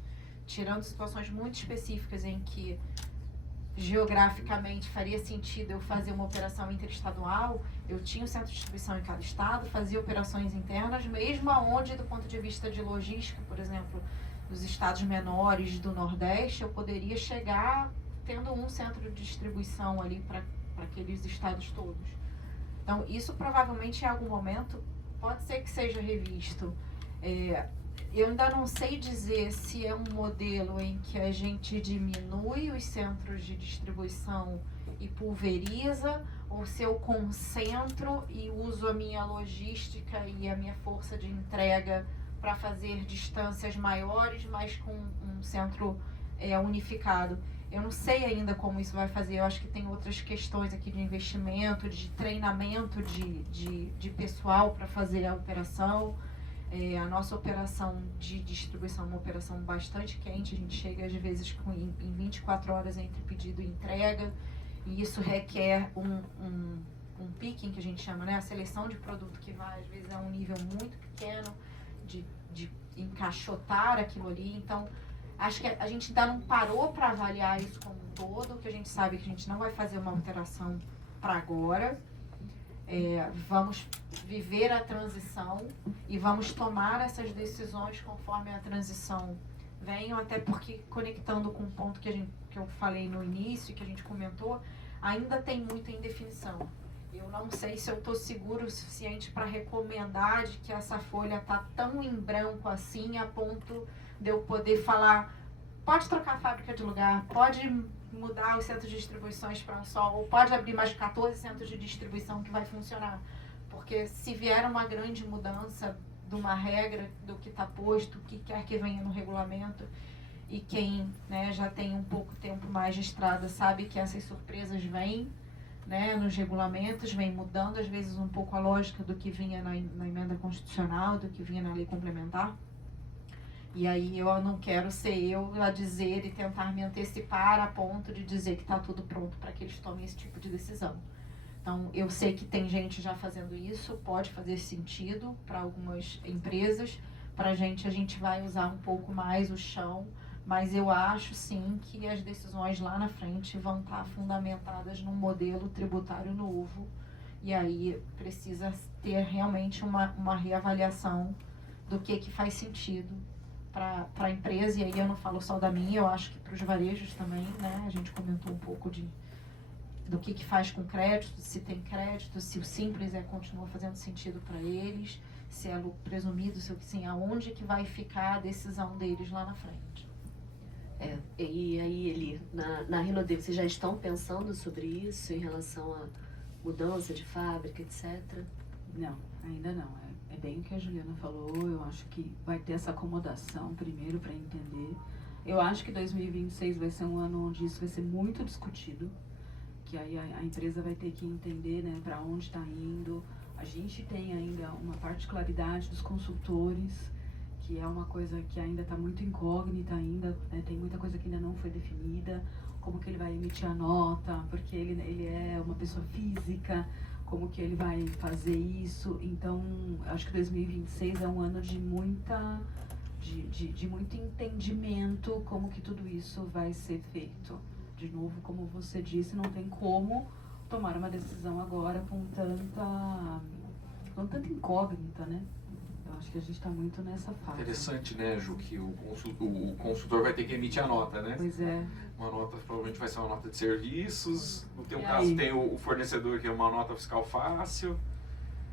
tirando situações muito específicas em que geograficamente faria sentido eu fazer uma operação interestadual, eu tinha o centro de distribuição em cada estado, fazia operações internas, mesmo aonde, do ponto de vista de logística, por exemplo, dos estados menores do Nordeste, eu poderia chegar tendo um centro de distribuição ali para aqueles estados todos. Então, isso provavelmente em algum momento pode ser que seja revisto. Eu ainda não sei dizer se é um modelo em que a gente diminui os centros de distribuição e pulveriza, ou se eu concentro e uso a minha logística e a minha força de entrega para fazer distâncias maiores, mas com um centro unificado. Eu não sei ainda como isso vai fazer, eu acho que tem outras questões aqui de investimento, de treinamento de pessoal para fazer a operação. A nossa operação de distribuição é uma operação bastante quente, a gente chega às vezes em 24 horas entre pedido e entrega, e isso requer um picking, que a gente chama, né? A seleção de produto que vai às vezes a um nível muito pequeno, de encaixotar aquilo ali. Então, acho que a gente ainda não parou para avaliar isso como um todo, que a gente sabe que a gente não vai fazer uma alteração para agora. Vamos viver a transição e vamos tomar essas decisões conforme a transição venha, até porque, conectando com o ponto que eu falei no início, que a gente comentou, ainda tem muita indefinição. Eu eu não sei se eu estou seguro o suficiente para recomendar de que essa folha tá tão em branco assim a ponto de eu poder falar, pode trocar a fábrica de lugar, pode mudar os centros de distribuições para um só, ou pode abrir mais 14 centros de distribuição que vai funcionar. Porque se vier uma grande mudança de uma regra, do que está posto, o que quer que venha no regulamento, e quem, né, já tem um pouco tempo mais de estrada sabe que essas surpresas vêm, né, nos regulamentos, vem mudando às vezes um pouco a lógica do que vinha na emenda constitucional, do que vinha na lei complementar. E aí eu não quero ser eu a dizer e tentar me antecipar a ponto de dizer que está tudo pronto para que eles tomem esse tipo de decisão. Então, eu sei que tem gente já fazendo isso, pode fazer sentido para algumas empresas. Para a gente vai usar um pouco mais o chão, mas eu acho sim que as decisões lá na frente vão estar fundamentadas num modelo tributário novo. E aí precisa ter realmente uma reavaliação do que faz sentido para a empresa. E aí eu não falo só da minha, eu acho que para os varejos também, né? A gente comentou um pouco do que faz com crédito, se tem crédito, se o simples continua fazendo sentido para eles, se é lucro presumido, se sim, aonde que vai ficar a decisão deles lá na frente. E aí, Eli, na Rinode, vocês já estão pensando sobre isso em relação à mudança de fábrica, etc? Não, ainda não. É bem o que a Juliana falou, eu acho que vai ter essa acomodação primeiro para entender. Eu acho que 2026 vai ser um ano onde isso vai ser muito discutido, que aí a empresa vai ter que entender, né, para onde está indo. A gente tem ainda uma particularidade dos consultores, que é uma coisa que ainda está muito incógnita ainda, né, tem muita coisa que ainda não foi definida, como que ele vai emitir a nota, porque ele é uma pessoa física, como que ele vai fazer isso. Então, acho que 2026 é um ano de muito entendimento como que tudo isso vai ser feito. De novo, como você disse, não tem como tomar uma decisão agora com tanta incógnita, né? Eu acho que a gente está muito nessa fase. Interessante, né, Ju, que o consultor vai ter que emitir a nota, né? Pois é. Uma nota, provavelmente vai ser uma nota de serviços. No teu E caso, aí? tem o fornecedor, que é uma nota fiscal fácil.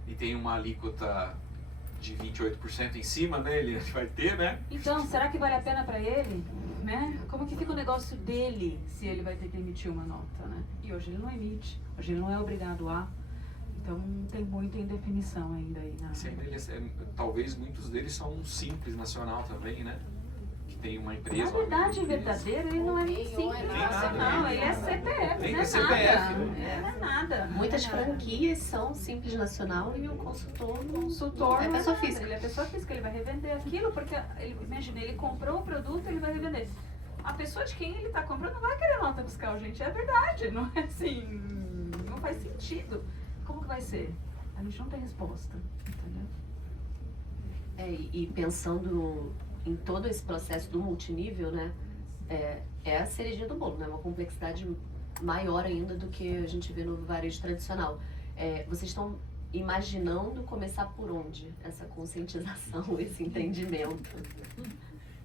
E tem uma alíquota de 28% em cima, né? Ele vai ter, né? Então, será que vale a pena para ele? Né? Como que fica o negócio dele se ele vai ter que emitir uma nota, né? E hoje ele não emite, hoje ele não é obrigado a. Então tem muita indefinição ainda aí. Talvez muitos deles são um simples nacional também, né? Que tem uma empresa. Na verdade, verdadeiro, ele não é nem Ou é simples nada, nacional, né? ele é CPF, Nem não é é CPF, nada. né? Não é nada. Muitas não é nada. franquias são simples nacional e o consultor não. Consultor É não pessoa nada, física. Ele é pessoa física, ele vai revender aquilo, porque imagina, ele comprou o produto, ele vai revender. A pessoa de quem ele está comprando não vai querer nota fiscal, gente. É verdade, não é assim, não faz sentido. Como que vai ser? A gente não tem resposta, entendeu? E pensando em todo esse processo do multinível, né? É a cerejinha do bolo, né? Uma complexidade maior ainda do que a gente vê no varejo tradicional. Vocês estão imaginando começar por onde? Essa conscientização, esse entendimento?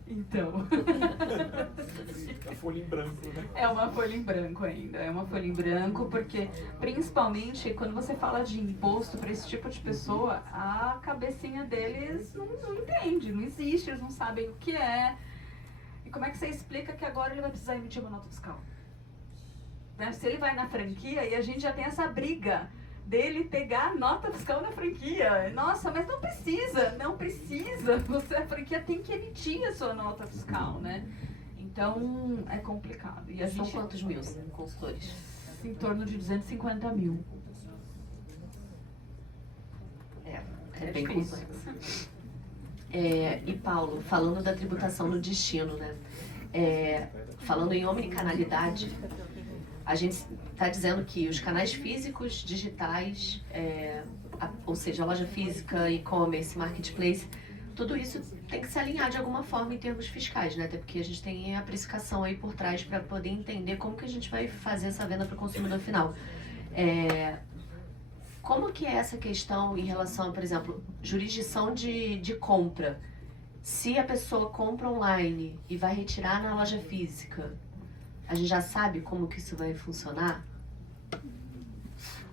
Então, A folha em branco, né? é uma folha em branco ainda. É uma folha em branco porque, principalmente, quando você fala de imposto para esse tipo de pessoa, a cabecinha deles não entende, não existe, eles não sabem o que é. E como é que você explica que agora ele vai precisar emitir uma nota fiscal? Né? Se ele vai na franquia, e a gente já tem essa briga dele pegar a nota fiscal na franquia. Nossa, mas não precisa. Você, a franquia tem que emitir a sua nota fiscal, né? Então, é complicado. E a São gente, quantos mil consultores? em torno de 250 mil. É bem difícil. complexo. E Paulo, falando da tributação no destino, né? Falando em omnicanalidade, a gente está dizendo que os canais físicos, digitais, ou seja, a loja física, e-commerce, marketplace, tudo isso tem que se alinhar de alguma forma em termos fiscais, né? Até porque a gente tem a precificação aí por trás para poder entender como que a gente vai fazer essa venda para o consumidor final. Como que é essa questão em relação a, por exemplo, jurisdição de compra? Se a pessoa compra online e vai retirar na loja física, a gente já sabe como que isso vai funcionar?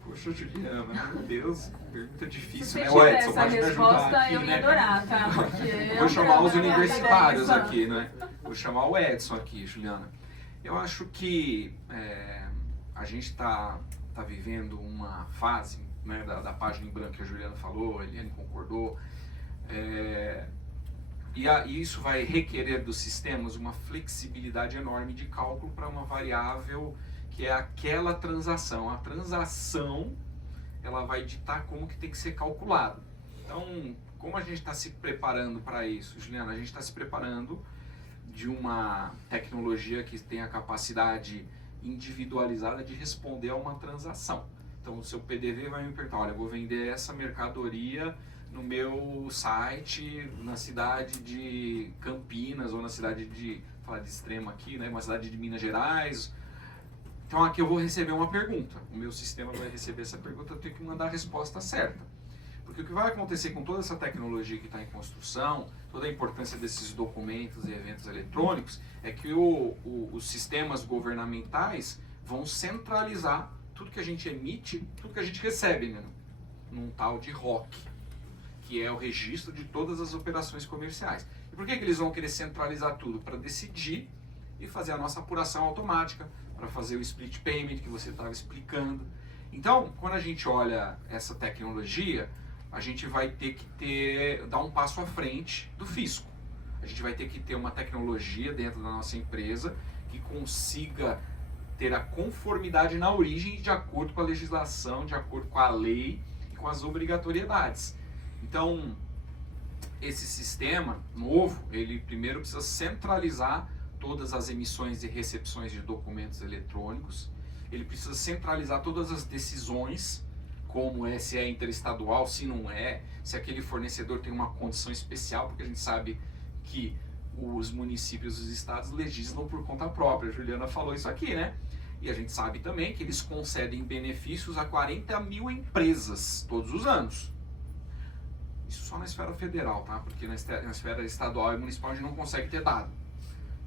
Poxa, Juliana, meu Deus, pergunta Se difícil, você né? O tiver Edson essa pode me ajudar resposta, aqui, eu ia né? adorar, tá? Porque Vou chamar os eu- universitários eu- aqui, né? Vou chamar o Edson aqui, Juliana. Eu acho que a gente está vivendo uma fase, né, da página em branco que a Juliana falou, a Eliane concordou, e isso vai requerer dos sistemas uma flexibilidade enorme de cálculo para uma variável que é aquela transação. A transação, ela vai ditar como que tem que ser calculado. Então, como a gente está se preparando para isso, Juliana? A gente está se preparando de uma tecnologia que tem a capacidade individualizada de responder a uma transação. Então, o seu PDV vai me perguntar, olha, eu vou vender essa mercadoria no meu site na cidade de Campinas ou na cidade de, falar de Extrema aqui, né, uma cidade de Minas Gerais. Então, aqui eu vou receber uma pergunta. O meu sistema vai receber essa pergunta, eu tenho que mandar a resposta certa. Porque o que vai acontecer com toda essa tecnologia que está em construção, toda a importância desses documentos e eventos eletrônicos, é que os sistemas governamentais vão centralizar tudo que a gente emite, tudo que a gente recebe, né, num tal de ROC, que é o registro de todas as operações comerciais. E por que eles vão querer centralizar tudo? Para decidir e fazer a nossa apuração automática, para fazer o split payment que você estava explicando. Então, quando a gente olha essa tecnologia, a gente vai ter que dar um passo à frente do fisco. A gente vai ter que ter uma tecnologia dentro da nossa empresa que consiga ter a conformidade na origem de acordo com a legislação, de acordo com a lei e com as obrigatoriedades. Então, esse sistema novo, ele primeiro precisa centralizar todas as emissões e recepções de documentos eletrônicos, ele precisa centralizar todas as decisões, como se é interestadual, se não é, se aquele fornecedor tem uma condição especial, porque a gente sabe que os municípios e os estados legislam por conta própria. A Juliana falou isso aqui, né? E a gente sabe também que eles concedem benefícios a 40 mil empresas todos os anos. Isso só na esfera federal, tá? Porque na esfera estadual e municipal a gente não consegue ter dado.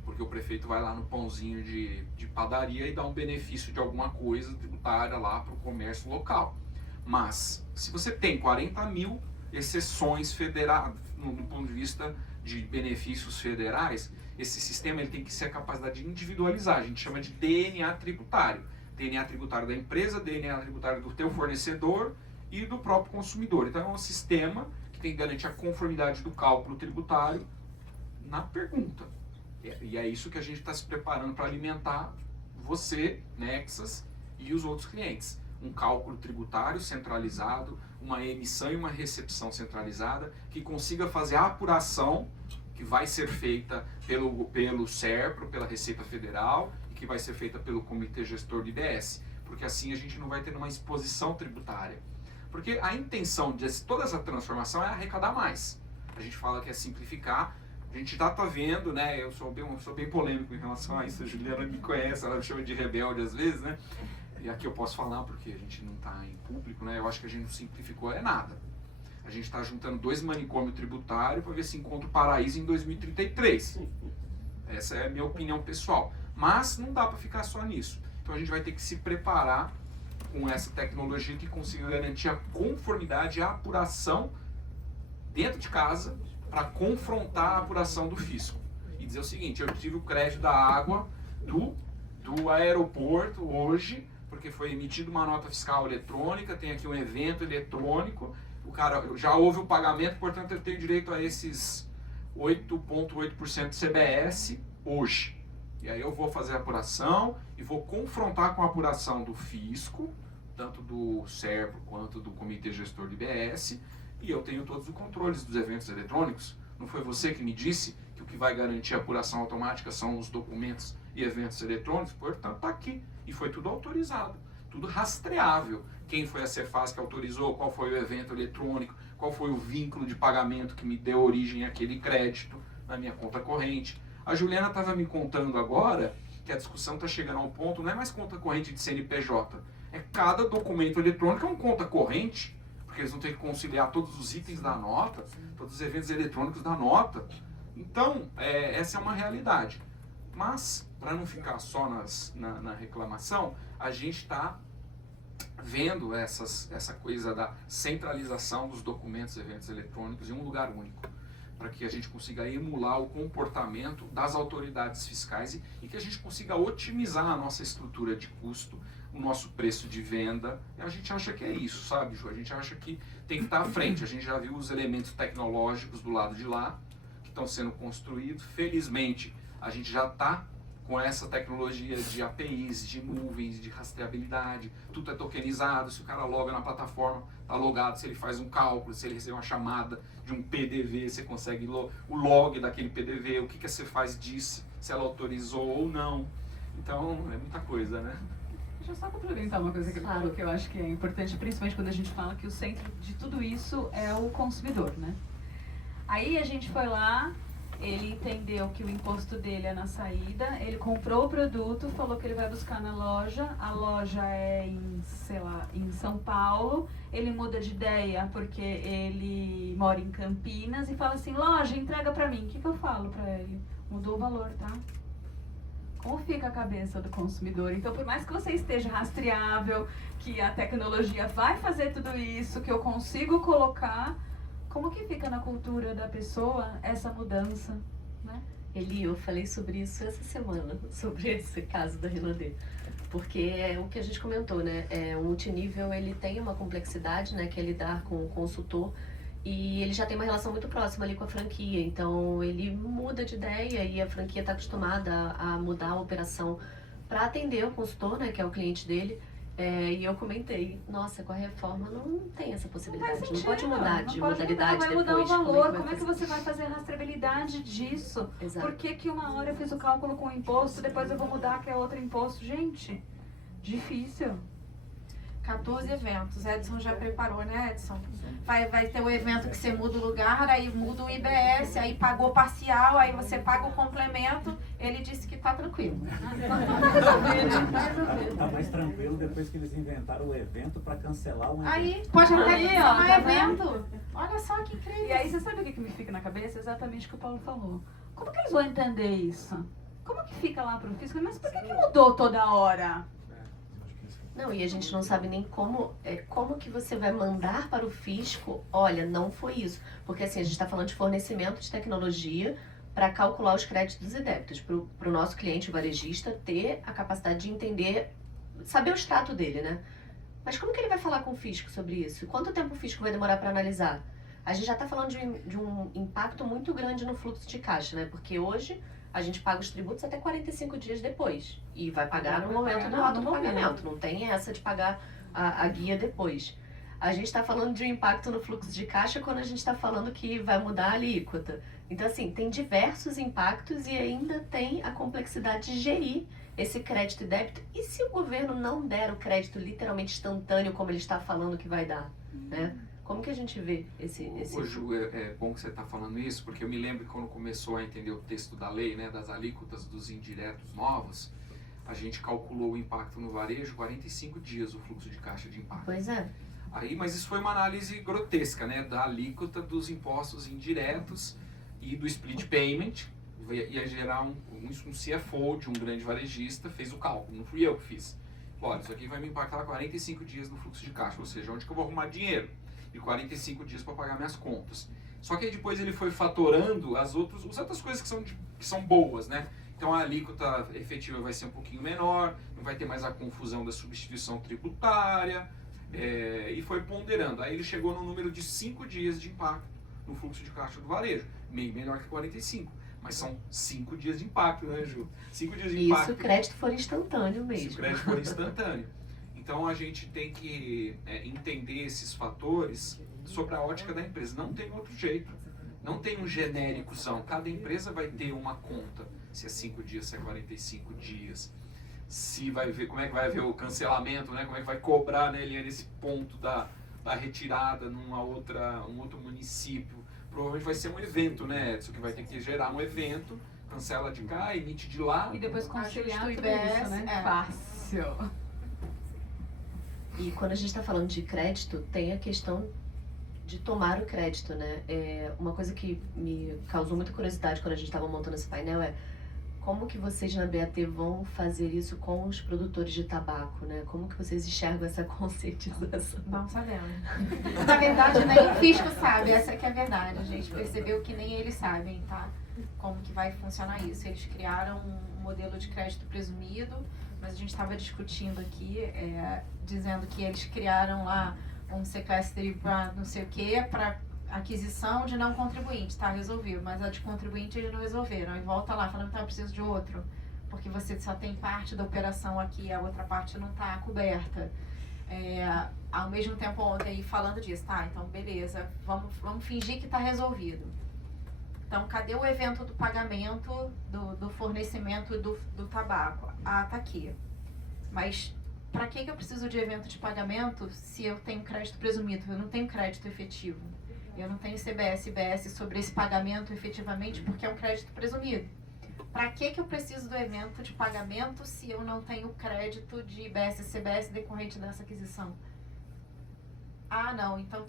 Porque o prefeito vai lá no pãozinho de padaria e dá um benefício de alguma coisa tributária lá para o comércio local. Mas, se você tem 40 mil exceções federais, no ponto de vista de benefícios federais, esse sistema ele tem que ser a capacidade de individualizar. A gente chama de DNA tributário. DNA tributário da empresa, DNA tributário do teu fornecedor e do próprio consumidor. Então, é um sistema que tem que garantir a conformidade do cálculo tributário na pergunta. E é isso que a gente está se preparando para alimentar você, Nexas, e os outros clientes. Um cálculo tributário centralizado, uma emissão e uma recepção centralizada, que consiga fazer a apuração que vai ser feita pelo SERPRO, pela Receita Federal, e que vai ser feita pelo Comitê Gestor de IBS. Porque assim a gente não vai ter uma exposição tributária. Porque a intenção de toda essa transformação é arrecadar mais. A gente fala que é simplificar. A gente já está vendo, né? Eu sou bem polêmico em relação a isso. A Juliana me conhece, ela me chama de rebelde às vezes, né? E aqui eu posso falar porque a gente não está em público, né? Eu acho que a gente não simplificou nada. A gente está juntando 2 manicômios tributários para ver se encontra o paraíso em 2033. Essa é a minha opinião pessoal. Mas não dá para ficar só nisso. Então a gente vai ter que se preparar com essa tecnologia que consiga garantir a conformidade e a apuração dentro de casa para confrontar a apuração do fisco. E dizer o seguinte, eu tive o crédito da água do aeroporto hoje, porque foi emitida uma nota fiscal eletrônica, tem aqui um evento eletrônico, o cara já houve o pagamento, portanto eu tenho direito a esses 8,8% de CBS hoje. E aí eu vou fazer a apuração e vou confrontar com a apuração do fisco, tanto do SERPRO quanto do Comitê Gestor de IBS, e eu tenho todos os controles dos eventos eletrônicos. Não foi você que me disse que o que vai garantir a apuração automática são os documentos e eventos eletrônicos? Portanto, está aqui. E foi tudo autorizado, tudo rastreável. Quem foi a Cefaz que autorizou, qual foi o evento eletrônico, qual foi o vínculo de pagamento que me deu origem àquele crédito na minha conta corrente. A Juliana estava me contando agora que a discussão está chegando a um ponto, não é mais conta corrente de CNPJ, é cada documento eletrônico é uma conta corrente, porque eles vão ter que conciliar todos os itens da nota, todos os eventos eletrônicos da nota. Então, essa é uma realidade. Mas, para não ficar só na reclamação, a gente está vendo essa coisa da centralização dos documentos e eventos eletrônicos em um lugar único, para que a gente consiga emular o comportamento das autoridades fiscais e que a gente consiga otimizar a nossa estrutura de custo, o nosso preço de venda. E a gente acha que é isso, sabe, Ju? A gente acha que tem que estar à frente. A gente já viu os elementos tecnológicos do lado de lá, que estão sendo construídos. Felizmente, a gente já está com essa tecnologia de APIs, de nuvens, de rastreabilidade, tudo é tokenizado, se o cara loga na plataforma, está logado, se ele faz um cálculo, se ele recebe uma chamada de um PDV, você consegue o log daquele PDV, o que você faz disso, se ela autorizou ou não. Então, é muita coisa, né? Deixa eu só complementar uma coisa que ele falou que eu acho que é importante, principalmente quando a gente fala que o centro de tudo isso é o consumidor, né? Aí a gente foi lá, ele entendeu que o imposto dele é na saída, ele comprou o produto, falou que ele vai buscar na loja, a loja é em, sei lá, em São Paulo, ele muda de ideia porque ele mora em Campinas e fala assim, loja, entrega pra mim. O que eu falo pra ele? Mudou o valor, tá? Como fica a cabeça do consumidor? Então, por mais que você esteja rastreável, que a tecnologia vai fazer tudo isso, que eu consigo colocar, como que fica na cultura da pessoa essa mudança, né? Eu falei sobre isso essa semana, sobre esse caso da Renaudet. Porque é o que a gente comentou, né? O multinível, ele tem uma complexidade, né? Que é lidar com o consultor. E ele já tem uma relação muito próxima ali com a franquia. Então, ele muda de ideia e a franquia está acostumada a mudar a operação para atender o consultor, né? Que é o cliente dele. E eu comentei, nossa, com a reforma não tem essa possibilidade. Não pode mudar de modalidade vai depois. Vai mudar o valor, como é que você vai fazer a rastreabilidade disso? Exato. Por que uma hora eu fiz o cálculo com o imposto, depois eu vou mudar que é outro imposto? Gente, difícil. 14 eventos. Edson já preparou, né, Edson? Vai ter o evento que você muda o lugar, aí muda o IBS, aí pagou parcial, aí você paga o complemento. Ele disse que tá tranquilo. Tá mais tranquilo depois que eles inventaram o evento para cancelar um evento. Aí pode até Aí, ó, cancelar tá o evento. Olha só que incrível. E aí, você sabe o que me fica na cabeça? Exatamente o que o Paulo falou. Como que eles vão entender isso? Como que fica lá pro fisco? Mas por que mudou toda hora? Não, e a gente não sabe nem como que você vai mandar para o fisco, olha, não foi isso. Porque assim, a gente está falando de fornecimento de tecnologia para calcular os créditos e débitos, para o nosso cliente, o varejista, ter a capacidade de entender, saber o extrato dele, né? Mas como que ele vai falar com o fisco sobre isso? E quanto tempo o fisco vai demorar para analisar? A gente já está falando de um impacto muito grande no fluxo de caixa, né? Porque hoje a gente paga os tributos até 45 dias depois. E vai pagar no momento do ato do pagamento. Não tem essa de pagar a guia depois. A gente está falando de um impacto no fluxo de caixa quando a gente está falando que vai mudar a alíquota. Então, assim, tem diversos impactos e ainda tem a complexidade de gerir esse crédito e débito. E se o governo não der o crédito literalmente instantâneo, como ele está falando que vai dar, né? Como que a gente vê esse... Ô, Ju, é bom que você está falando isso, porque eu me lembro que quando começou a entender o texto da lei, né, das alíquotas dos indiretos novos, a gente calculou o impacto no varejo, 45 dias o fluxo de caixa de impacto. Pois é. Aí, mas isso foi uma análise grotesca, né, da alíquota dos impostos indiretos e do split payment. Ia gerar um CFO de um grande varejista, fez o cálculo, não fui eu que fiz. Olha, isso aqui vai me impactar 45 dias no fluxo de caixa, ou seja, onde que eu vou arrumar dinheiro? De 45 dias para pagar minhas contas. Só que aí depois ele foi fatorando as outras coisas que são boas, né? Então a alíquota efetiva vai ser um pouquinho menor, não vai ter mais a confusão da substituição tributária, e foi ponderando. Aí ele chegou no número de 5 dias de impacto no fluxo de caixa do varejo, meio melhor que 45. Mas são 5 dias de impacto, né, Ju? 5 dias de impacto. Se o crédito for instantâneo mesmo. Se o crédito for instantâneo. Então a gente tem que entender esses fatores sobre a ótica da empresa. Não tem outro jeito. Não tem um genéricozão. Cada empresa vai ter uma conta. Se é 5 dias, se é 45 dias. Se vai ver como é que vai haver o cancelamento, né? Como é que vai cobrar, né, Eliane, esse ponto da retirada um outro município. Provavelmente vai ser um evento, né, Edson? Que vai ter que gerar um evento, cancela de cá, emite de lá. E depois conciliar Ajusta tudo o IBS, isso, né? Fácil. E quando a gente está falando de crédito, tem a questão de tomar o crédito, né? Uma coisa que me causou muita curiosidade quando a gente estava montando esse painel como que vocês na BAT vão fazer isso com os produtores de tabaco, né? Como que vocês enxergam essa conscientização? Não sabemos. Na verdade, nem o fisco sabe, essa que é a verdade. A gente percebeu que nem eles sabem, tá? Como que vai funcionar isso. Eles criaram um modelo de crédito presumido, mas a gente estava discutindo aqui, dizendo que eles criaram lá um sequestro para não sei o quê, para aquisição de não contribuinte, tá? Resolvido, mas a de contribuinte eles não resolveram. Aí volta lá falando, tá, eu preciso de outro, porque você só tem parte da operação aqui, a outra parte não tá coberta. Ao mesmo tempo ontem falando disso, tá, então beleza, vamos fingir que tá resolvido. Então, cadê o evento do pagamento do fornecimento do tabaco? Ah, tá aqui. Mas para que eu preciso de evento de pagamento se eu tenho crédito presumido? Eu não tenho crédito efetivo. Eu não tenho CBS e IBS sobre esse pagamento efetivamente porque é um crédito presumido. Para que eu preciso do evento de pagamento se eu não tenho crédito de IBS e CBS decorrente dessa aquisição? Ah, não, então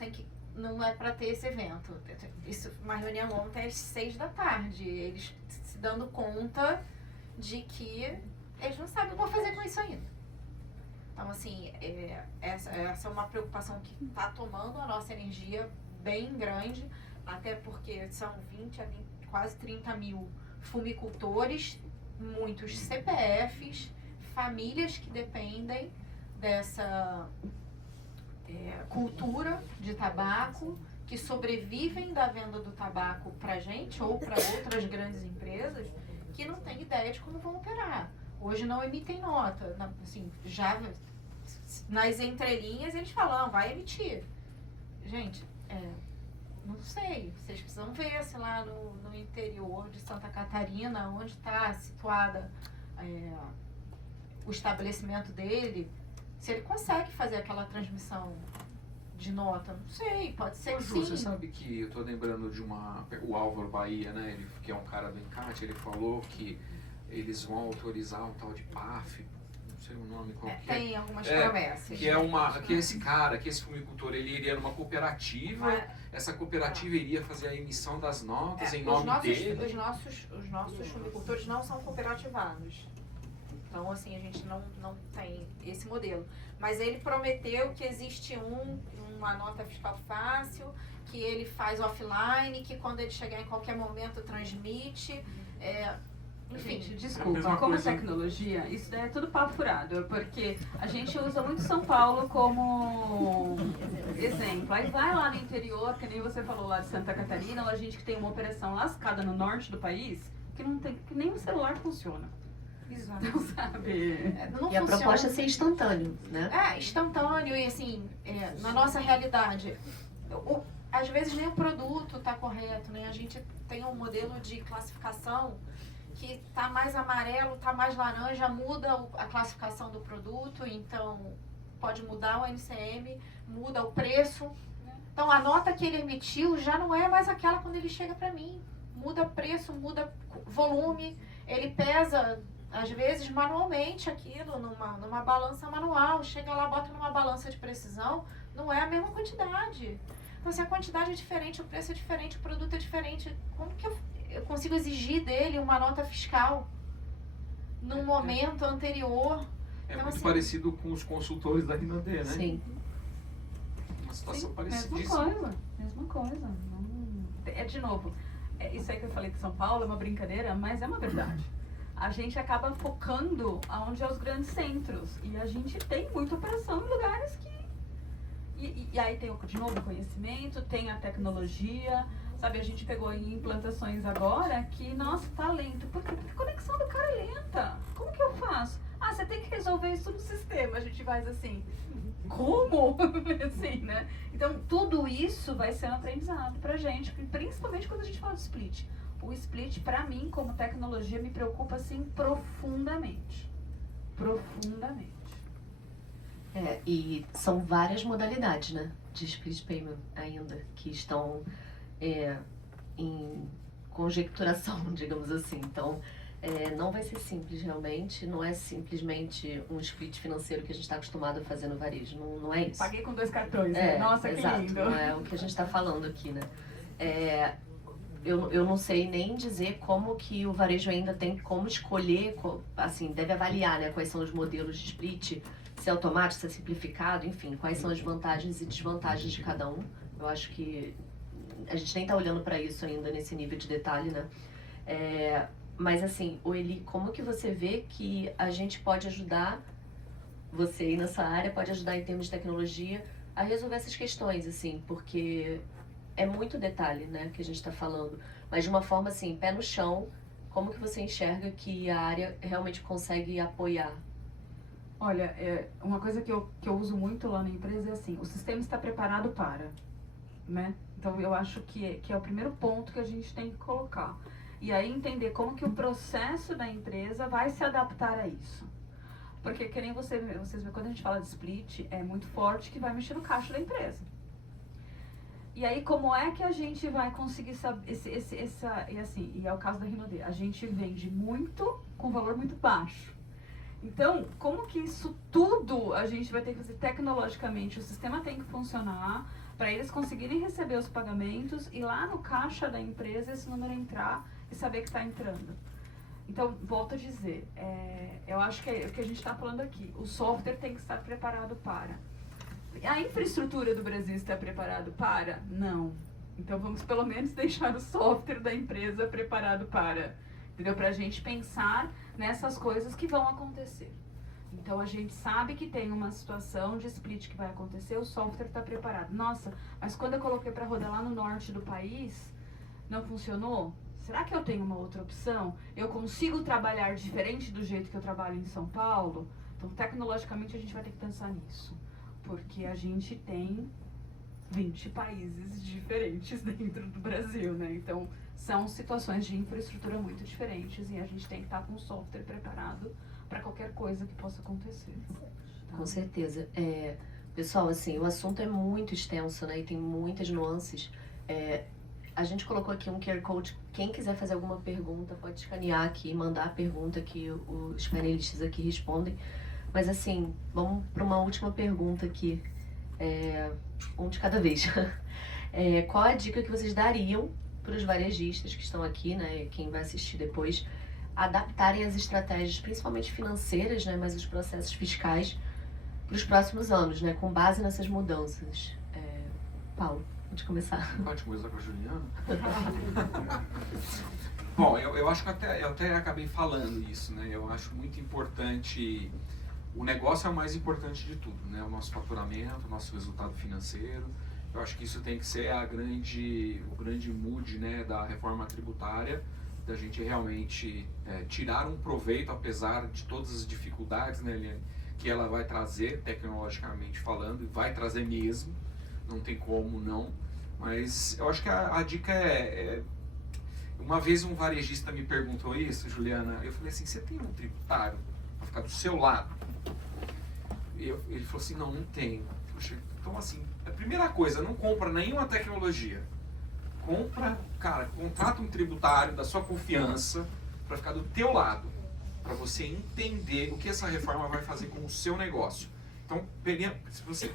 não é para ter esse evento. Isso, uma reunião ontem às 6 da tarde, eles se dando conta de que eles não sabem o que vão fazer com isso ainda. Então, assim, essa é uma preocupação que está tomando a nossa energia bem grande, até porque são 20 a quase 30 mil fumicultores, muitos CPFs, famílias que dependem dessa cultura de tabaco, que sobrevivem da venda do tabaco para a gente ou para outras grandes empresas que não têm ideia de como vão operar. Hoje não emitem nota, assim, já nas entrelinhas eles falam, vai emitir. Gente, não sei, vocês precisam ver se lá no interior de Santa Catarina, onde está situada o estabelecimento dele, se ele consegue fazer aquela transmissão de nota, não sei, pode ser que Ju, sim. você sabe que eu tô lembrando de o Álvaro Bahia, né, ele, que é um cara do Encate, ele falou que eles vão autorizar um tal de PAF, não sei o nome qual que é. Tem algumas promessas. Que esse cara, que esse fumicultor, ele iria numa cooperativa, essa cooperativa iria fazer a emissão das notas em nome dele. Os nossos fumicultores não são cooperativados. Então, assim, a gente não tem esse modelo. Mas ele prometeu que existe uma nota fiscal fácil, que ele faz offline, que quando ele chegar em qualquer momento transmite. Enfim, Gente, É a desculpa, mesma como coisa. tecnologia, isso daí é tudo papo furado, porque a gente usa muito São Paulo como exemplo. Aí vai lá no interior, que nem você falou lá de Santa Catarina, a gente que tem uma operação lascada no norte do país, que não tem, que nem o celular funciona. exato. Então, sabe? Não E a funciona. proposta é ser instantâneo, né? Instantâneo e assim, na nossa realidade, às vezes nem o produto está correto, né? A gente tem um modelo de classificação que está mais amarelo, está mais laranja, muda a classificação do produto, então pode mudar o NCM, muda o preço. Então a nota que ele emitiu já não é mais aquela quando ele chega para mim. Muda preço, muda volume, ele pesa às vezes manualmente aquilo numa balança manual, chega lá, bota numa balança de precisão, não é a mesma quantidade. Então se a quantidade é diferente, o preço é diferente, o produto é diferente, como que eu consigo exigir dele uma nota fiscal num momento anterior? É Então, muito assim, parecido com os consultores da Rinodê, né? Sim. Uma situação Sim, parecidíssima. mesma coisa. De novo, isso aí que eu falei que São Paulo é uma brincadeira, mas é uma verdade. A gente acaba focando aonde é os grandes centros. E a gente tem muita operação em lugares que... E aí tem, de novo, o conhecimento, tem a tecnologia, sabe? A gente pegou em implantações agora que, nossa, tá lento. Por quê? Porque a conexão do cara é lenta. Como que eu faço? Ah, você tem que resolver isso no sistema. A gente faz assim, como? Assim, né? Então, tudo isso vai ser um aprendizado pra gente, principalmente quando a gente fala de split. O split, pra mim, como tecnologia, me preocupa, assim, profundamente. Profundamente. E são várias modalidades, né, de split payment ainda, que estão em conjecturação, digamos assim. Então, não vai ser simples realmente, não é simplesmente um split financeiro que a gente está acostumado a fazer no varejo, não é isso. Paguei com 2 cartões, né? Nossa, exato, que lindo. não é o que a gente está falando aqui, né. eu não sei nem dizer como que o varejo ainda tem como escolher, assim, deve avaliar, né, quais são os modelos de split, se é automático, se é simplificado, enfim, quais são as vantagens e desvantagens de cada um. Eu acho que a gente nem tá olhando para isso ainda nesse nível de detalhe, né? Mas assim, o Eli, como que você vê que a gente pode ajudar, você aí nessa área, pode ajudar em termos de tecnologia a resolver essas questões, assim, porque é muito detalhe, né, que a gente está falando, mas de uma forma assim, pé no chão, como que você enxerga que a área realmente consegue apoiar? Olha, uma coisa que eu uso muito lá na empresa é assim, o sistema está preparado para, né? Então eu acho que é o primeiro ponto que a gente tem que colocar. E aí entender como que o processo da empresa vai se adaptar a isso. Porque que nem vocês veem, quando a gente fala de split, é muito forte que vai mexer no caixa da empresa. E aí, como é que a gente vai conseguir saber, e é o caso da Rinode, a gente vende muito com valor muito baixo. Então, como que isso tudo a gente vai ter que fazer tecnologicamente? O sistema tem que funcionar para eles conseguirem receber os pagamentos e lá no caixa da empresa esse número entrar e saber que está entrando. Então, volto a dizer, eu acho que é o que a gente está falando aqui. O software tem que estar preparado para. A infraestrutura do Brasil está preparado para? Não. Então vamos pelo menos deixar o software da empresa preparado para, entendeu? Para a gente pensar nessas coisas que vão acontecer. Então a gente sabe que tem uma situação de split que vai acontecer, o software está preparado. Nossa, mas quando eu coloquei para rodar lá no norte do país, não funcionou? Será que eu tenho uma outra opção? Eu consigo trabalhar diferente do jeito que eu trabalho em São Paulo? Então tecnologicamente a gente vai ter que pensar nisso. Porque a gente tem 20 países diferentes dentro do Brasil, né? Então, são situações de infraestrutura muito diferentes e a gente tem que estar com o software preparado para qualquer coisa que possa acontecer. Tá? Com certeza. Pessoal, assim, o assunto é muito extenso, né? E tem muitas nuances. A gente colocou aqui um QR Code. Quem quiser fazer alguma pergunta, pode escanear aqui e mandar a pergunta que os panelistas aqui respondem. Mas assim, vamos para uma última pergunta aqui, um de cada vez. Qual a dica que vocês dariam para os varejistas que estão aqui, né, quem vai assistir depois, adaptarem as estratégias, principalmente financeiras, né, mas os processos fiscais, para os próximos anos, né, com base nessas mudanças? Paulo, pode começar. Pode começar com a Juliana? Bom, eu acho que eu até acabei falando isso, né? Eu acho muito importante. O negócio é o mais importante de tudo, né? O nosso faturamento, o nosso resultado financeiro. Eu acho que isso tem que ser o grande mood, né, da reforma tributária, da gente realmente tirar um proveito, apesar de todas as dificuldades, né, Eliane, que ela vai trazer, tecnologicamente falando, e vai trazer mesmo, não tem como não. Mas eu acho que a dica uma vez um varejista me perguntou isso, Juliana, eu falei assim, você tem um tributário para ficar do seu lado? Ele falou assim, não tenho. Poxa, então assim, a primeira coisa, não compra nenhuma tecnologia. Contrata um tributário da sua confiança para ficar do teu lado, para você entender o que essa reforma vai fazer com o seu negócio. Então, se você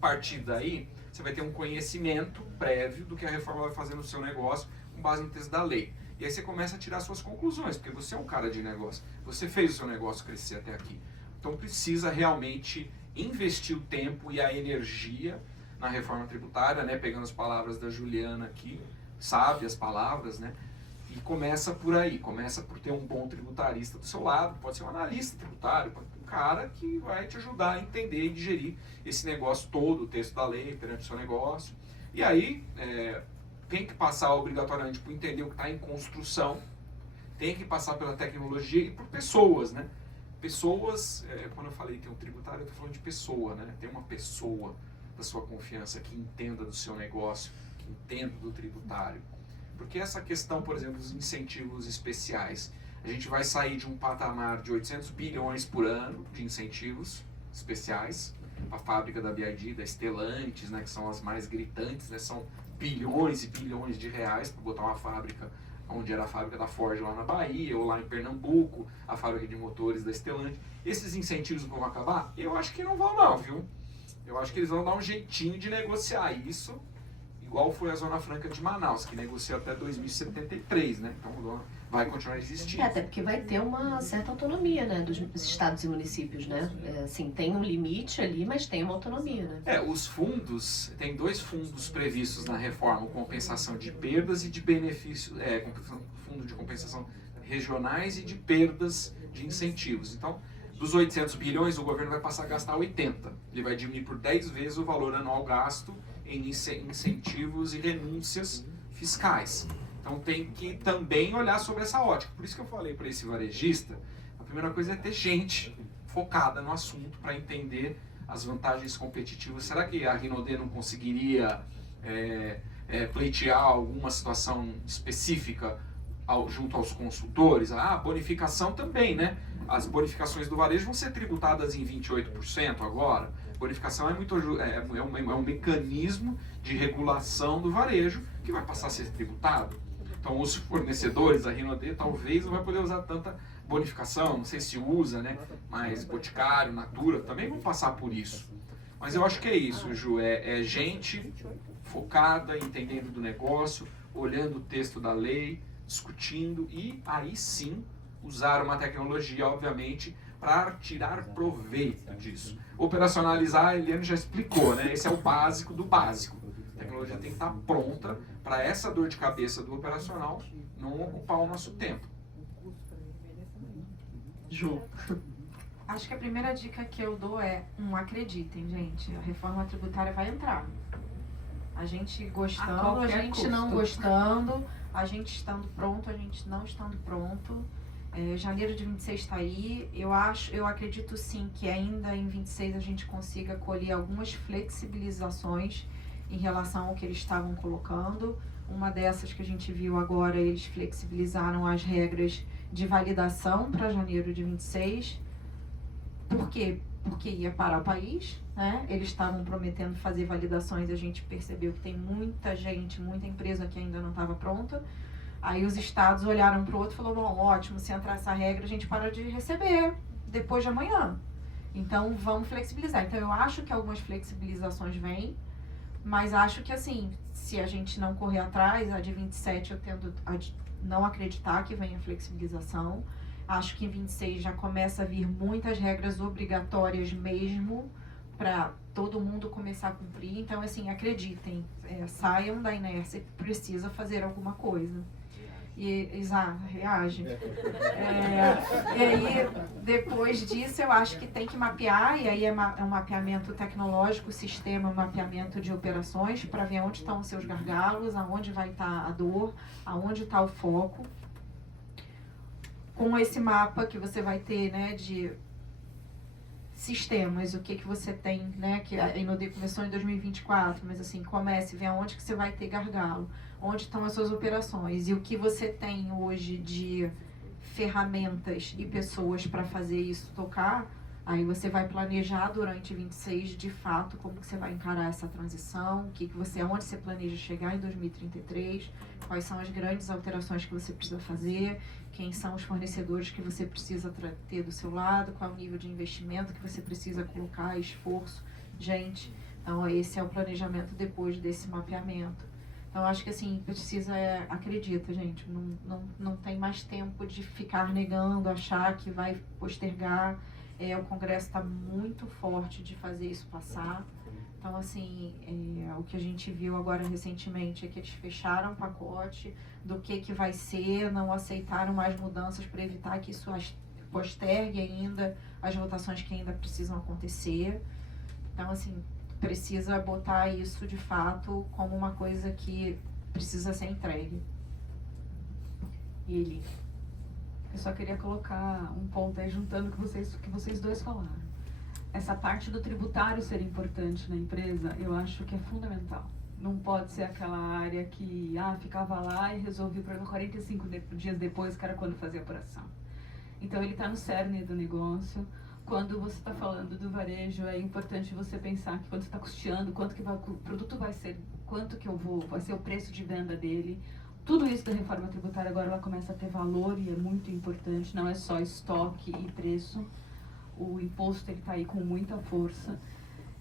partir daí, você vai ter um conhecimento prévio do que a reforma vai fazer no seu negócio, com base no texto da lei. E aí você começa a tirar suas conclusões, porque você é um cara de negócio, você fez o seu negócio crescer até aqui. Então precisa realmente investir o tempo e a energia na reforma tributária, né? Pegando as palavras da Juliana aqui, sabe as palavras, né? E começa por aí, começa por ter um bom tributarista do seu lado, pode ser um analista tributário, pode ser um cara que vai te ajudar a entender e digerir esse negócio todo, o texto da lei perante o seu negócio. E aí tem que passar obrigatoriamente por entender o que está em construção, tem que passar pela tecnologia e por pessoas, né? Pessoas, quando eu falei tem um tributário, eu estou falando de pessoa, né? Tem uma pessoa da sua confiança que entenda do seu negócio, que entenda do tributário. Porque essa questão, por exemplo, dos incentivos especiais, a gente vai sair de um patamar de 800 bilhões por ano de incentivos especiais, a fábrica da BYD, da Stellantis, né, que são as mais gritantes, né, são bilhões e bilhões de reais para botar uma fábrica onde era a fábrica da Ford lá na Bahia, ou lá em Pernambuco, a fábrica de motores da Stellantis. Esses incentivos vão acabar? Eu acho que não vão não, viu? Eu acho que eles vão dar um jeitinho de negociar isso igual foi a Zona Franca de Manaus, que negociou até 2073, né? Então vai continuar existindo. Até porque vai ter uma certa autonomia, né, dos estados e municípios, né? Assim, tem um limite ali, mas tem uma autonomia, né? Os fundos, tem 2 fundos previstos na reforma, compensação de perdas e de benefícios, fundo de compensação regionais e de perdas de incentivos. Então, dos 800 bilhões, o governo vai passar a gastar 80. Ele vai diminuir por 10 vezes o valor anual gasto em incentivos e renúncias fiscais. Então tem que também olhar sobre essa ótica. Por isso que eu falei para esse varejista, a primeira coisa é ter gente focada no assunto para entender as vantagens competitivas. Será que a Rinode não conseguiria pleitear alguma situação específica junto aos consultores? A bonificação também, né? As bonificações do varejo vão ser tributadas em 28% agora. Bonificação é um mecanismo de regulação do varejo que vai passar a ser tributado. Então os fornecedores, a Rinode talvez não vai poder usar tanta bonificação, não sei se usa, né? Mas Boticário, Natura também vão passar por isso. Mas eu acho que é isso, Ju, é gente focada, entendendo do negócio, olhando o texto da lei, discutindo e aí sim usar uma tecnologia, obviamente, para tirar proveito disso. Operacionalizar, a Eliane já explicou, né? Esse é o básico do básico. A tecnologia tem que estar pronta para essa dor de cabeça do operacional não ocupar o nosso tempo. Ju. Acho que a primeira dica que eu dou é, acreditem, gente, a reforma tributária vai entrar. A gente gostando, a gente não gostando, a gente estando pronto, a gente não estando pronto. Janeiro de 26 está aí. Eu acredito sim que ainda em 26 a gente consiga colher algumas flexibilizações em relação ao que eles estavam colocando. Uma dessas que a gente viu agora, eles flexibilizaram as regras de validação para janeiro de 26. Por quê? Porque ia parar o país, né? Eles estavam prometendo fazer validações e a gente percebeu que tem muita gente, muita empresa que ainda não estava pronta. Aí os estados olharam para o outro e falaram, bom, ótimo, se entrar essa regra a gente para de receber depois de amanhã. Então vamos flexibilizar. Então eu acho que algumas flexibilizações vêm, mas acho que assim, se a gente não correr atrás, a de 27 eu tendo a não acreditar que venha flexibilização. Acho que em 26 já começa a vir muitas regras obrigatórias mesmo, para todo mundo começar a cumprir. Então, assim, acreditem, saiam da inércia, precisa fazer alguma coisa. E, exato, reage. E aí, depois disso, eu acho que tem que mapear, e aí é um mapeamento tecnológico, sistema, mapeamento de operações, para ver onde estão os seus gargalos, aonde vai estar a dor, aonde está o foco. Com esse mapa que você vai ter, né, de sistemas, o que você tem, né, que a Rinode começou em 2024, mas assim, comece, vê aonde que você vai ter gargalo, onde estão as suas operações e o que você tem hoje de ferramentas e pessoas para fazer isso tocar. Aí você vai planejar durante 26, de fato, como que você vai encarar essa transição, aonde você planeja chegar em 2033, quais são as grandes alterações que você precisa fazer, quem são os fornecedores que você precisa ter do seu lado, qual é o nível de investimento que você precisa colocar, esforço, gente. Então, esse é o planejamento depois desse mapeamento. Então, acho que assim, acredita, gente, não tem mais tempo de ficar negando, achar que vai postergar. O Congresso está muito forte de fazer isso passar. Então, assim, o que a gente viu agora recentemente é que eles fecharam o pacote do que vai ser, não aceitaram mais mudanças para evitar que isso postergue ainda as votações que ainda precisam acontecer. Então, assim, precisa botar isso de fato como uma coisa que precisa ser entregue. E ele... Eu só queria colocar um ponto aí, juntando o que vocês dois falaram. Essa parte do tributário ser importante na empresa, eu acho que é fundamental. Não pode ser aquela área que ficava lá e resolvia o problema 45 dias depois, que era quando fazia a apuração. Então ele está no cerne do negócio. Quando você está falando do varejo, é importante você pensar que quando você está custeando, quanto que o produto vai ser, vai ser o preço de venda dele. Tudo isso da reforma tributária agora ela começa a ter valor e é muito importante, não é só estoque e preço. O imposto está aí com muita força.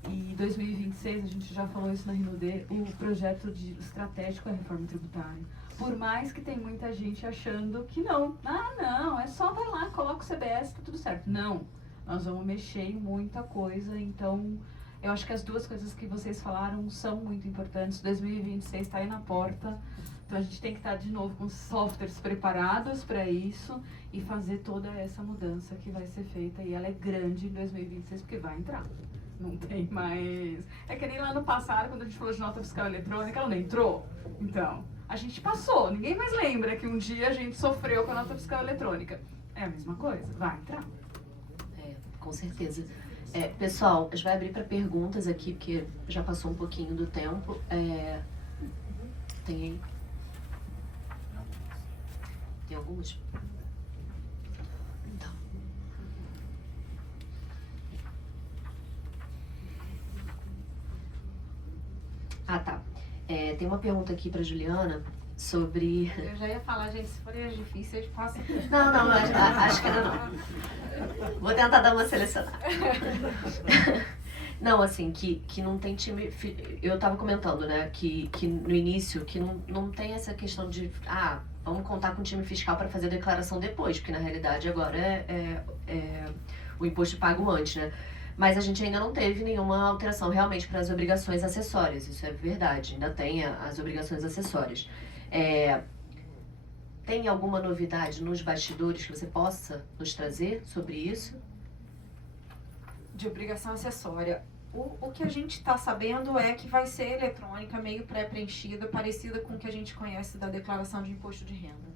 E 2026, a gente já falou isso na RINUD, o projeto estratégico é a reforma tributária. Por mais que tem muita gente achando que não. Não, é só vai lá, coloca o CBS, tá tudo certo. Não, nós vamos mexer em muita coisa, então eu acho que as duas coisas que vocês falaram são muito importantes. 2026 está aí na porta, então a gente tem que estar de novo com softwares preparados para isso e fazer toda essa mudança que vai ser feita. E ela é grande em 2026 porque vai entrar. Não tem mais. É que nem lá no passado, quando a gente falou de nota fiscal eletrônica, ela não entrou. Então, a gente passou. Ninguém mais lembra que um dia a gente sofreu com a nota fiscal eletrônica. É a mesma coisa, vai entrar. Com certeza. Pessoal, a gente vai abrir para perguntas aqui, porque já passou um pouquinho do tempo. Tem aí? Tem algumas? Então. Tá. Tem uma pergunta aqui para Juliana sobre... Eu já ia falar, gente, se forem as difíceis, façam. Não, acho que ainda não. Vou tentar dar uma selecionada. Não, assim, que não tem time... Eu tava comentando, né, que no início, que não tem essa questão de... vamos contar com o time fiscal para fazer a declaração depois, porque na realidade agora é o imposto pago antes, né? Mas a gente ainda não teve nenhuma alteração realmente para as obrigações acessórias, isso é verdade, ainda tem as obrigações acessórias. Tem alguma novidade nos bastidores que você possa nos trazer sobre isso? De obrigação acessória. O que a gente está sabendo é que vai ser eletrônica, meio pré-preenchida, parecida com o que a gente conhece da declaração de imposto de renda.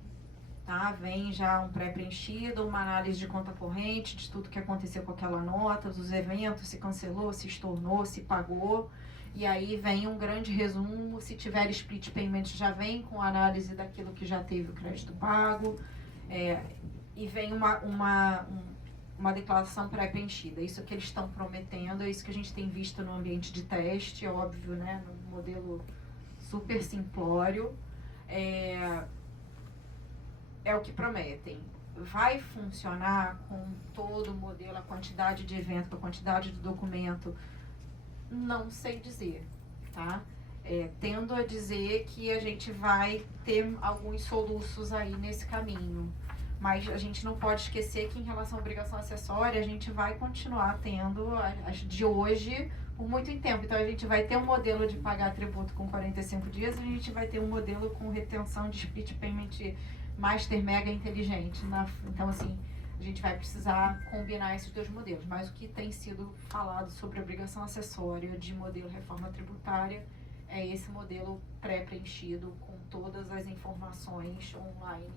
Tá? Vem já um pré-preenchido, uma análise de conta corrente, de tudo que aconteceu com aquela nota, dos eventos, se cancelou, se estornou, se pagou. E aí vem um grande resumo, se tiver split payment já vem com análise daquilo que já teve o crédito pago. E vem uma declaração pré-preenchida. Isso que eles estão prometendo, é isso que a gente tem visto no ambiente de teste, é óbvio, né, no modelo super simplório. É o que prometem. Vai funcionar com todo o modelo, a quantidade de evento, a quantidade de documento? Não sei dizer, tá? Tendo a dizer que a gente vai ter alguns soluços aí nesse caminho. Mas a gente não pode esquecer que em relação à obrigação acessória, a gente vai continuar tendo as de hoje por muito tempo. Então a gente vai ter um modelo de pagar tributo com 45 dias e a gente vai ter um modelo com retenção de split payment master mega inteligente. Então assim, a gente vai precisar combinar esses dois modelos. Mas o que tem sido falado sobre obrigação acessória de modelo reforma tributária é esse modelo pré-preenchido com todas as informações online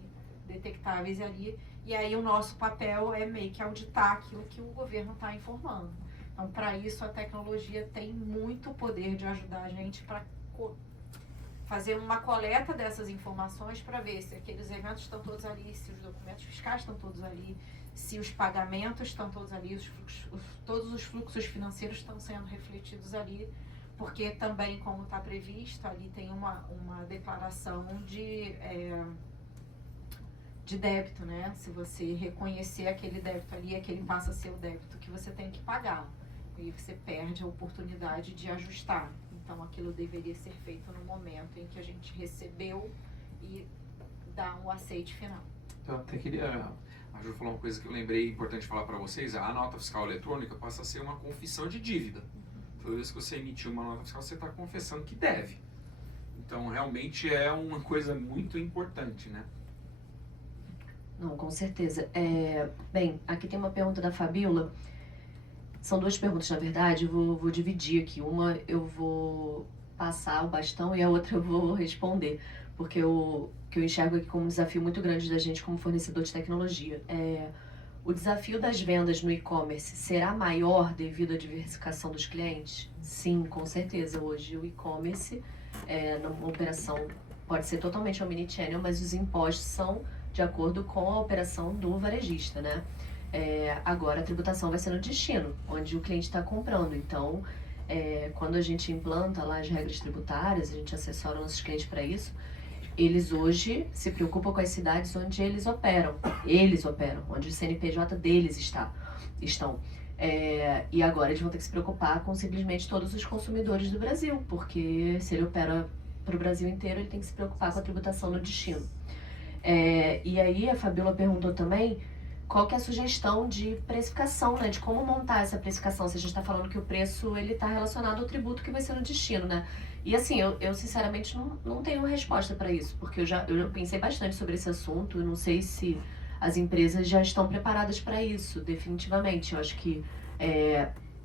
detectáveis ali, e aí o nosso papel é meio que auditar aquilo que o governo está informando. Então, para isso, a tecnologia tem muito poder de ajudar a gente para fazer uma coleta dessas informações para ver se aqueles eventos estão todos ali, se os documentos fiscais estão todos ali, se os pagamentos estão todos ali, todos os fluxos financeiros estão sendo refletidos ali, porque também, como está previsto, ali tem uma declaração de débito, né? Se você reconhecer aquele débito ali, aquele passa a ser o débito que você tem que pagar. E você perde a oportunidade de ajustar. Então, aquilo deveria ser feito no momento em que a gente recebeu e dar um aceite final. Eu até queria... A Ju falou uma coisa que eu lembrei importante falar para vocês. A nota fiscal eletrônica passa a ser uma confissão de dívida. Toda vez que você emitir uma nota fiscal, você está confessando que deve. Então, realmente é uma coisa muito importante, né? Não, com certeza. Bem, aqui tem uma pergunta da Fabíola. São duas perguntas, na verdade. Eu vou dividir aqui. Uma eu vou passar o bastão e a outra eu vou responder. Porque o que eu enxergo aqui como um desafio muito grande da gente como fornecedor de tecnologia. O desafio das vendas no e-commerce será maior devido à diversificação dos clientes? Sim, com certeza. Hoje o e-commerce, numa operação, pode ser totalmente omnichannel, mas os impostos são de acordo com a operação do varejista, né? Agora a tributação vai ser no destino, onde o cliente está comprando. Então, quando a gente implanta lá as regras tributárias, a gente assessora nossos clientes para isso, eles hoje se preocupam com as cidades onde eles operam, onde o CNPJ deles estão. E agora eles vão ter que se preocupar com simplesmente todos os consumidores do Brasil, porque se ele opera para o Brasil inteiro, ele tem que se preocupar com a tributação no destino. E aí a Fabiola perguntou também qual que é a sugestão de precificação, né? De como montar essa precificação, se a gente está falando que o preço ele está relacionado ao tributo que vai ser no destino, né? E assim, eu sinceramente não tenho resposta para isso, porque eu já pensei bastante sobre esse assunto, eu não sei se as empresas já estão preparadas para isso, definitivamente. Eu acho que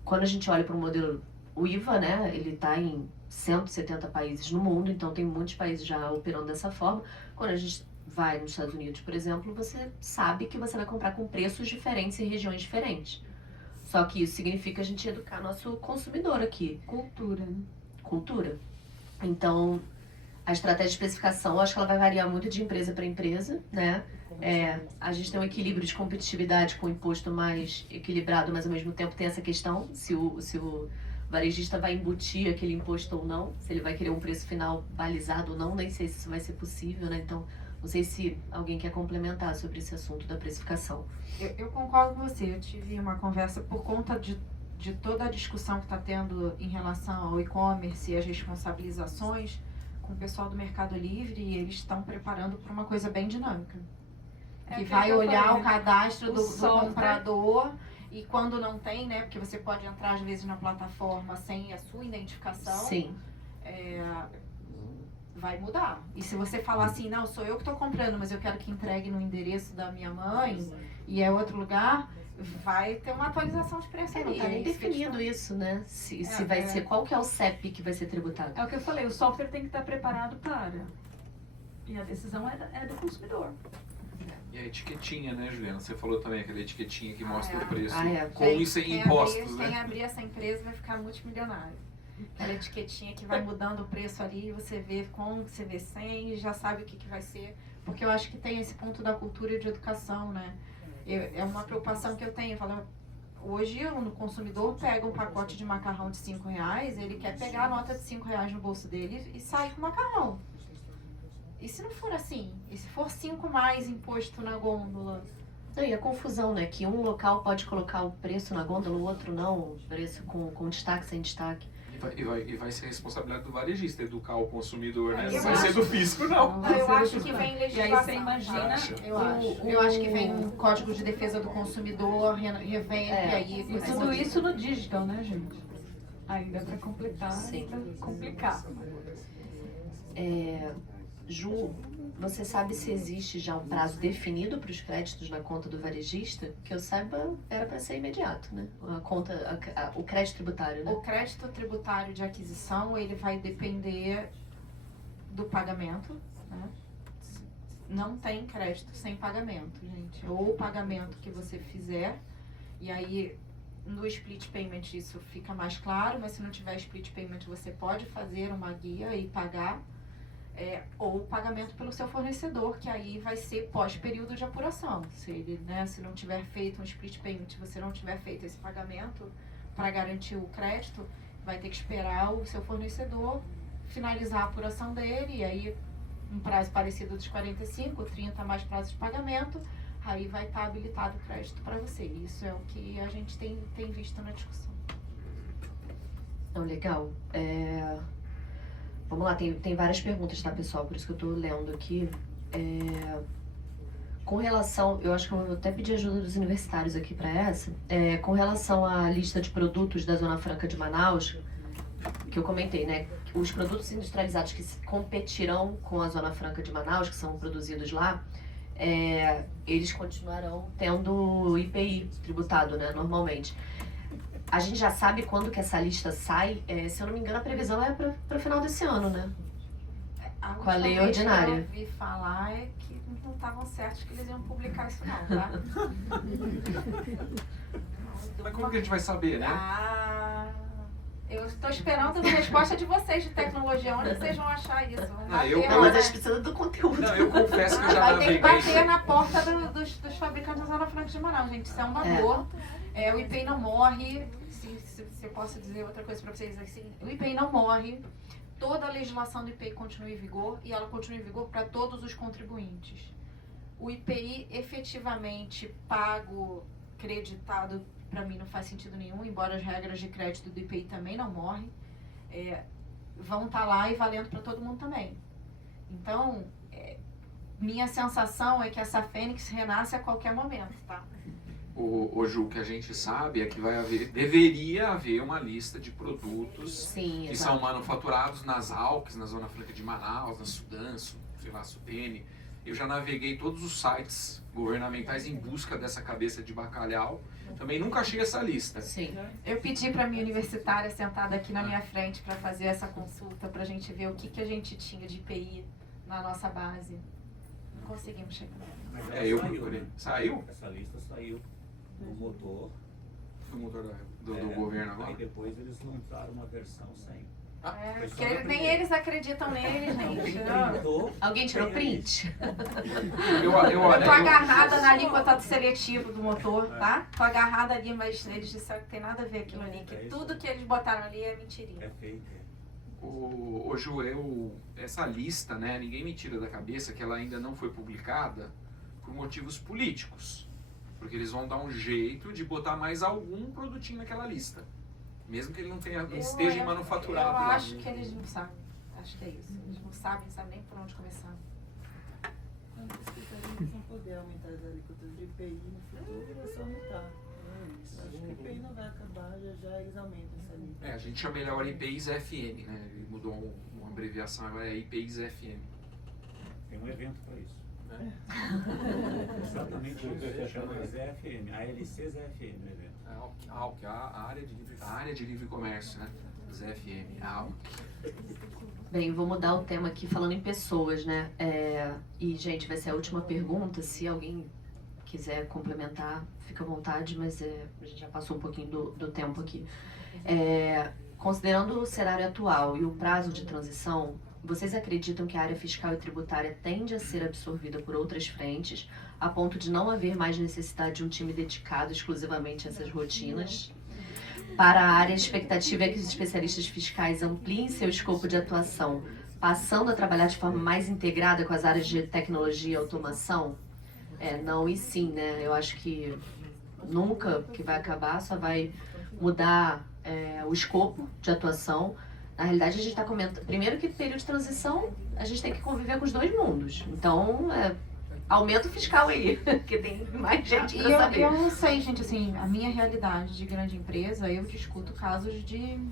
quando a gente olha para o modelo, o IVA, né, ele está em 170 países no mundo, então tem muitos países já operando dessa forma. Quando a gente vai nos Estados Unidos, por exemplo, você sabe que você vai comprar com preços diferentes em regiões diferentes. Só que isso significa a gente educar nosso consumidor aqui. Cultura, né? Cultura. Então, a estratégia de especificação, eu acho que ela vai variar muito de empresa para empresa, né? A gente tem um equilíbrio de competitividade com o imposto mais equilibrado, mas ao mesmo tempo tem essa questão, se o varejista vai embutir aquele imposto ou não, se ele vai querer um preço final balizado ou não, nem sei se isso vai ser possível, né? Então, não sei se alguém quer complementar sobre esse assunto da precificação. Eu concordo com você. Eu tive uma conversa por conta de toda a discussão que está tendo em relação ao e-commerce e as responsabilizações com o pessoal do Mercado Livre, e eles estão preparando para uma coisa bem dinâmica. Que vai olhar o cadastro do comprador, e quando não tem, né? Porque você pode entrar às vezes na plataforma sem a sua identificação. Sim. Vai mudar. E se você falar assim, não, sou eu que estou comprando, mas eu quero que entregue no endereço da minha mãe e é outro lugar, vai ter uma atualização de preço Não ali. tá nem definido isso, né? Se vai ser, qual que é o CEP que vai ser tributado? É o que eu falei, o software tem que estar preparado para. E a decisão é do consumidor. E a etiquetinha, né, Juliana? Você falou também aquela etiquetinha que mostra o preço com Gente, e sem quem impostos, Quem né? abrir essa empresa vai ficar multimilionário. Aquela etiquetinha que vai mudando o preço ali, você vê com, você vê sem, e já sabe o que vai ser. Porque eu acho que tem esse ponto da cultura e de educação, né? É uma preocupação que eu tenho. Eu falo, hoje o consumidor pega um pacote de macarrão de R$5, ele quer pegar a nota de R$5 no bolso dele e sair com o macarrão. E se não for assim? E se for 5 mais imposto na gôndola? E a confusão, né? Que um local pode colocar o preço na gôndola, o outro não, o preço com destaque, sem destaque. E vai ser a responsabilidade do varejista educar o consumidor, né? Eu Não vai ser do fisco, não. Eu acho que vem legislação. E aí você imagina... Eu acho que vem um código de defesa do consumidor, revém, e aí... E tudo isso no digital, né, gente? Ainda para completar, Sim. pra complicar. Ju, você sabe se existe já um prazo definido para os créditos na conta do varejista? Que eu saiba, era para ser imediato, né? O crédito tributário, né? O crédito tributário de aquisição, ele vai depender do pagamento, né? Não tem crédito sem pagamento, gente. Ou o pagamento que você fizer, e aí no split payment isso fica mais claro, mas se não tiver split payment você pode fazer uma guia e pagar. Ou o pagamento pelo seu fornecedor, que aí vai ser pós-período de apuração. Se ele, né, se não tiver feito um split payment, você não tiver feito esse pagamento para garantir o crédito, vai ter que esperar o seu fornecedor finalizar a apuração dele, e aí um prazo parecido dos 45, 30 mais prazo de pagamento, aí vai estar habilitado o crédito para você. Isso é o que a gente tem visto na discussão. Então, legal. Vamos lá, tem várias perguntas, tá, pessoal? Por isso que eu tô lendo aqui. Com relação, eu acho que eu vou até pedir ajuda dos universitários aqui para essa. Com relação à lista de produtos da Zona Franca de Manaus, que eu comentei, né? Os produtos industrializados que competirão com a Zona Franca de Manaus, que são produzidos lá, eles continuarão tendo IPI tributado, né? Normalmente. A gente já sabe quando que essa lista sai. Se eu não me engano, a previsão é para o final desse ano, né? Com a lei ordinária. O que eu ouvi falar é que não estavam certos que eles iam publicar isso não, tá? Mas como que a gente vai saber, né? Eu estou esperando a resposta de vocês de tecnologia. Onde vocês vão achar isso? Não, Não, mas a gente precisa do conteúdo. Não, eu confesso que eu já vai ter que naveguei. bater na porta dos fabricantes da Zona Franca de Manaus, gente. Isso é um valor. O IPI não morre. Se eu posso dizer outra coisa para vocês assim, o IPI não morre. Toda a legislação do IPI continua em vigor e ela continua em vigor para todos os contribuintes. O IPI efetivamente pago, creditado para mim não faz sentido nenhum, embora as regras de crédito do IPI também não morrem, vão estar lá e valendo para todo mundo também. Então, minha sensação é que essa fênix renasce a qualquer momento, tá? O Ju, o que a gente sabe é que deveria haver uma lista de produtos Sim, que exato. são manufaturados nas ALCs, na Zona Franca de Manaus, na Sudanço, sei lá, Sudene. Eu já naveguei todos os sites governamentais em busca dessa cabeça de bacalhau. Também nunca achei essa lista. Sim. Eu pedi para minha universitária sentada aqui na minha frente para fazer essa consulta, para a gente ver o que a gente tinha de IPI na nossa base. Não conseguimos chegar. Mas Eu ela procurei. né? Saiu? Essa lista saiu no motor. Do motor do governo agora? Aí depois eles lançaram uma versão sem. Foi só Porque na nem primeira. eles acreditam neles, gente. Printou, Alguém tirou tem a print? Eu Eu tô agarrada na alíquota seletivo do motor, tá? Tô agarrada ali, mas eles disseram que tem nada a ver aquilo ali, que tudo que eles botaram ali é mentirinha. É fake. O Ju, essa lista, né, ninguém me tira da cabeça que ela ainda não foi publicada por motivos políticos. Porque eles vão dar um jeito de botar mais algum produtinho naquela lista. Mesmo que ele não esteja manufaturado Eu lá. acho que eles não sabem. Acho que é isso. Eles não sabem nem por onde começar. Se não puder aumentar as alíquotas de IPI no futuro, é só aumentar. Acho que o IPI não vai acabar, já eles aumentam essa alíquota. A gente chama ele agora IPIs FM, né? Ele mudou uma abreviação, agora é IPIs FM. Tem um evento para isso. Exatamente isso. Chama ZFM. ALC ZFM o evento. A área de livre comércio, né? ZFM, ALC. Bem, vou mudar o tema aqui falando em pessoas, né? E, gente, vai ser a última pergunta. Se alguém quiser complementar, fica à vontade, mas a gente já passou um pouquinho do tempo aqui. Considerando o cenário atual e o prazo de transição, vocês acreditam que a área fiscal e tributária tende a ser absorvida por outras frentes, a ponto de não haver mais necessidade de um time dedicado exclusivamente a essas rotinas? Para a área, a expectativa é que os especialistas fiscais ampliem seu escopo de atuação, passando a trabalhar de forma mais integrada com as áreas de tecnologia e automação? Não e sim, né? Eu acho que nunca que vai acabar, só vai mudar o escopo de atuação. Na realidade, a gente está comentando... Primeiro que período de transição, a gente tem que conviver com os dois mundos. Então, aumenta o fiscal aí, que tem mais gente para saber. Eu não sei, gente, assim, a minha realidade de grande empresa, eu discuto casos de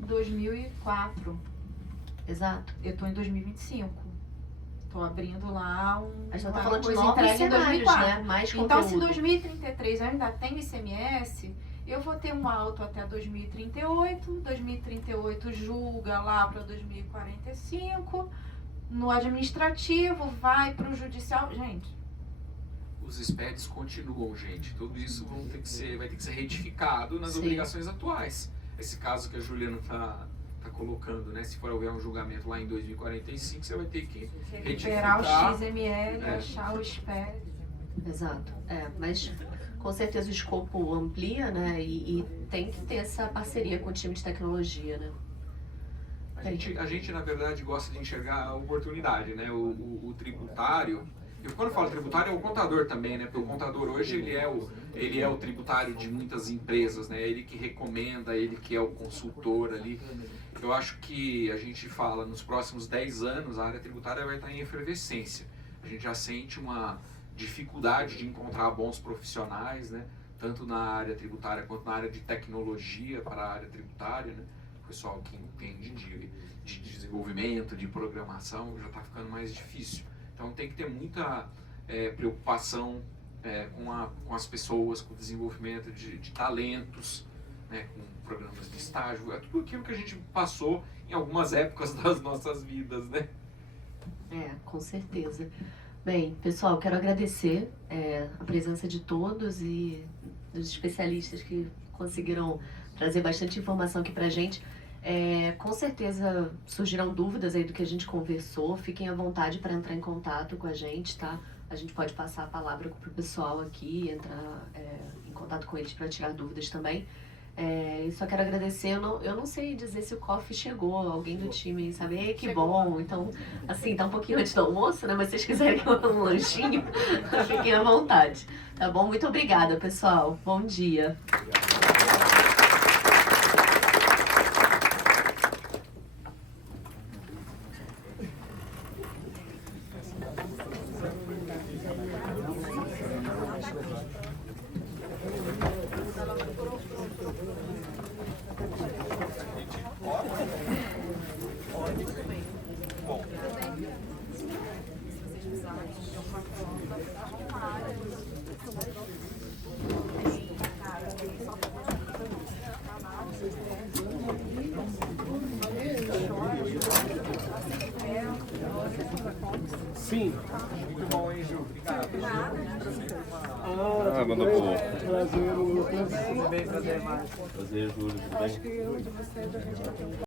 2004. Exato. Eu tô em 2025. Tô abrindo lá A gente tá uma falando de coisa novos entregue em cenários, 2004. né? Mais Então, se em conteúdo. 2033 eu ainda tenho ICMS, eu vou ter um alto até 2038, 2038 julga lá para 2045, no administrativo vai para o judicial. Gente, Os SPEDs continuam, gente. Tudo isso vai ter que ser retificado nas Sim. obrigações atuais. Esse caso que a Juliana tá colocando, né? Se for houver um julgamento lá em 2045, você vai ter que recuperar o retificar. XML, achar o SPED. Exato. Mas com certeza o escopo amplia, né? E tem que ter essa parceria com o time de tecnologia, né? A gente, na verdade, gosta de enxergar a oportunidade, né? O tributário... Eu, quando eu falo tributário, é o contador também, né? Porque o contador hoje, ele é o tributário de muitas empresas, né? Ele que recomenda, ele que é o consultor ali. Eu acho que a gente fala, nos próximos 10 anos, a área tributária vai estar em efervescência. A gente já sente uma dificuldade de encontrar bons profissionais, né? Tanto na área tributária quanto na área de tecnologia para a área tributária, né? O pessoal que entende de desenvolvimento, de programação, já está ficando mais difícil. Então tem que ter muita preocupação com as pessoas, com o desenvolvimento de talentos, né, com programas de estágio, tudo aquilo que a gente passou em algumas épocas das nossas vidas, né? Com certeza. Bem, pessoal, quero agradecer a presença de todos e dos especialistas que conseguiram trazer bastante informação aqui pra gente. Com certeza surgirão dúvidas aí do que a gente conversou. Fiquem à vontade para entrar em contato com a gente, tá? A gente pode passar a palavra pro pessoal aqui, entrar em contato com eles para tirar dúvidas também. E só quero agradecer. Eu não sei dizer se o coffee chegou, alguém do time, sabe? Ei, que bom! Então, assim, tá um pouquinho antes do almoço, né? Mas se vocês quiserem um lanchinho, fiquem à vontade. Tá bom? Muito obrigada, pessoal. Bom dia. Sim. Muito bom, hein, Ju? Obrigado. Ah, mandou pro outro. Prazer, Lucas. Prazer, Júlio. Tudo bem?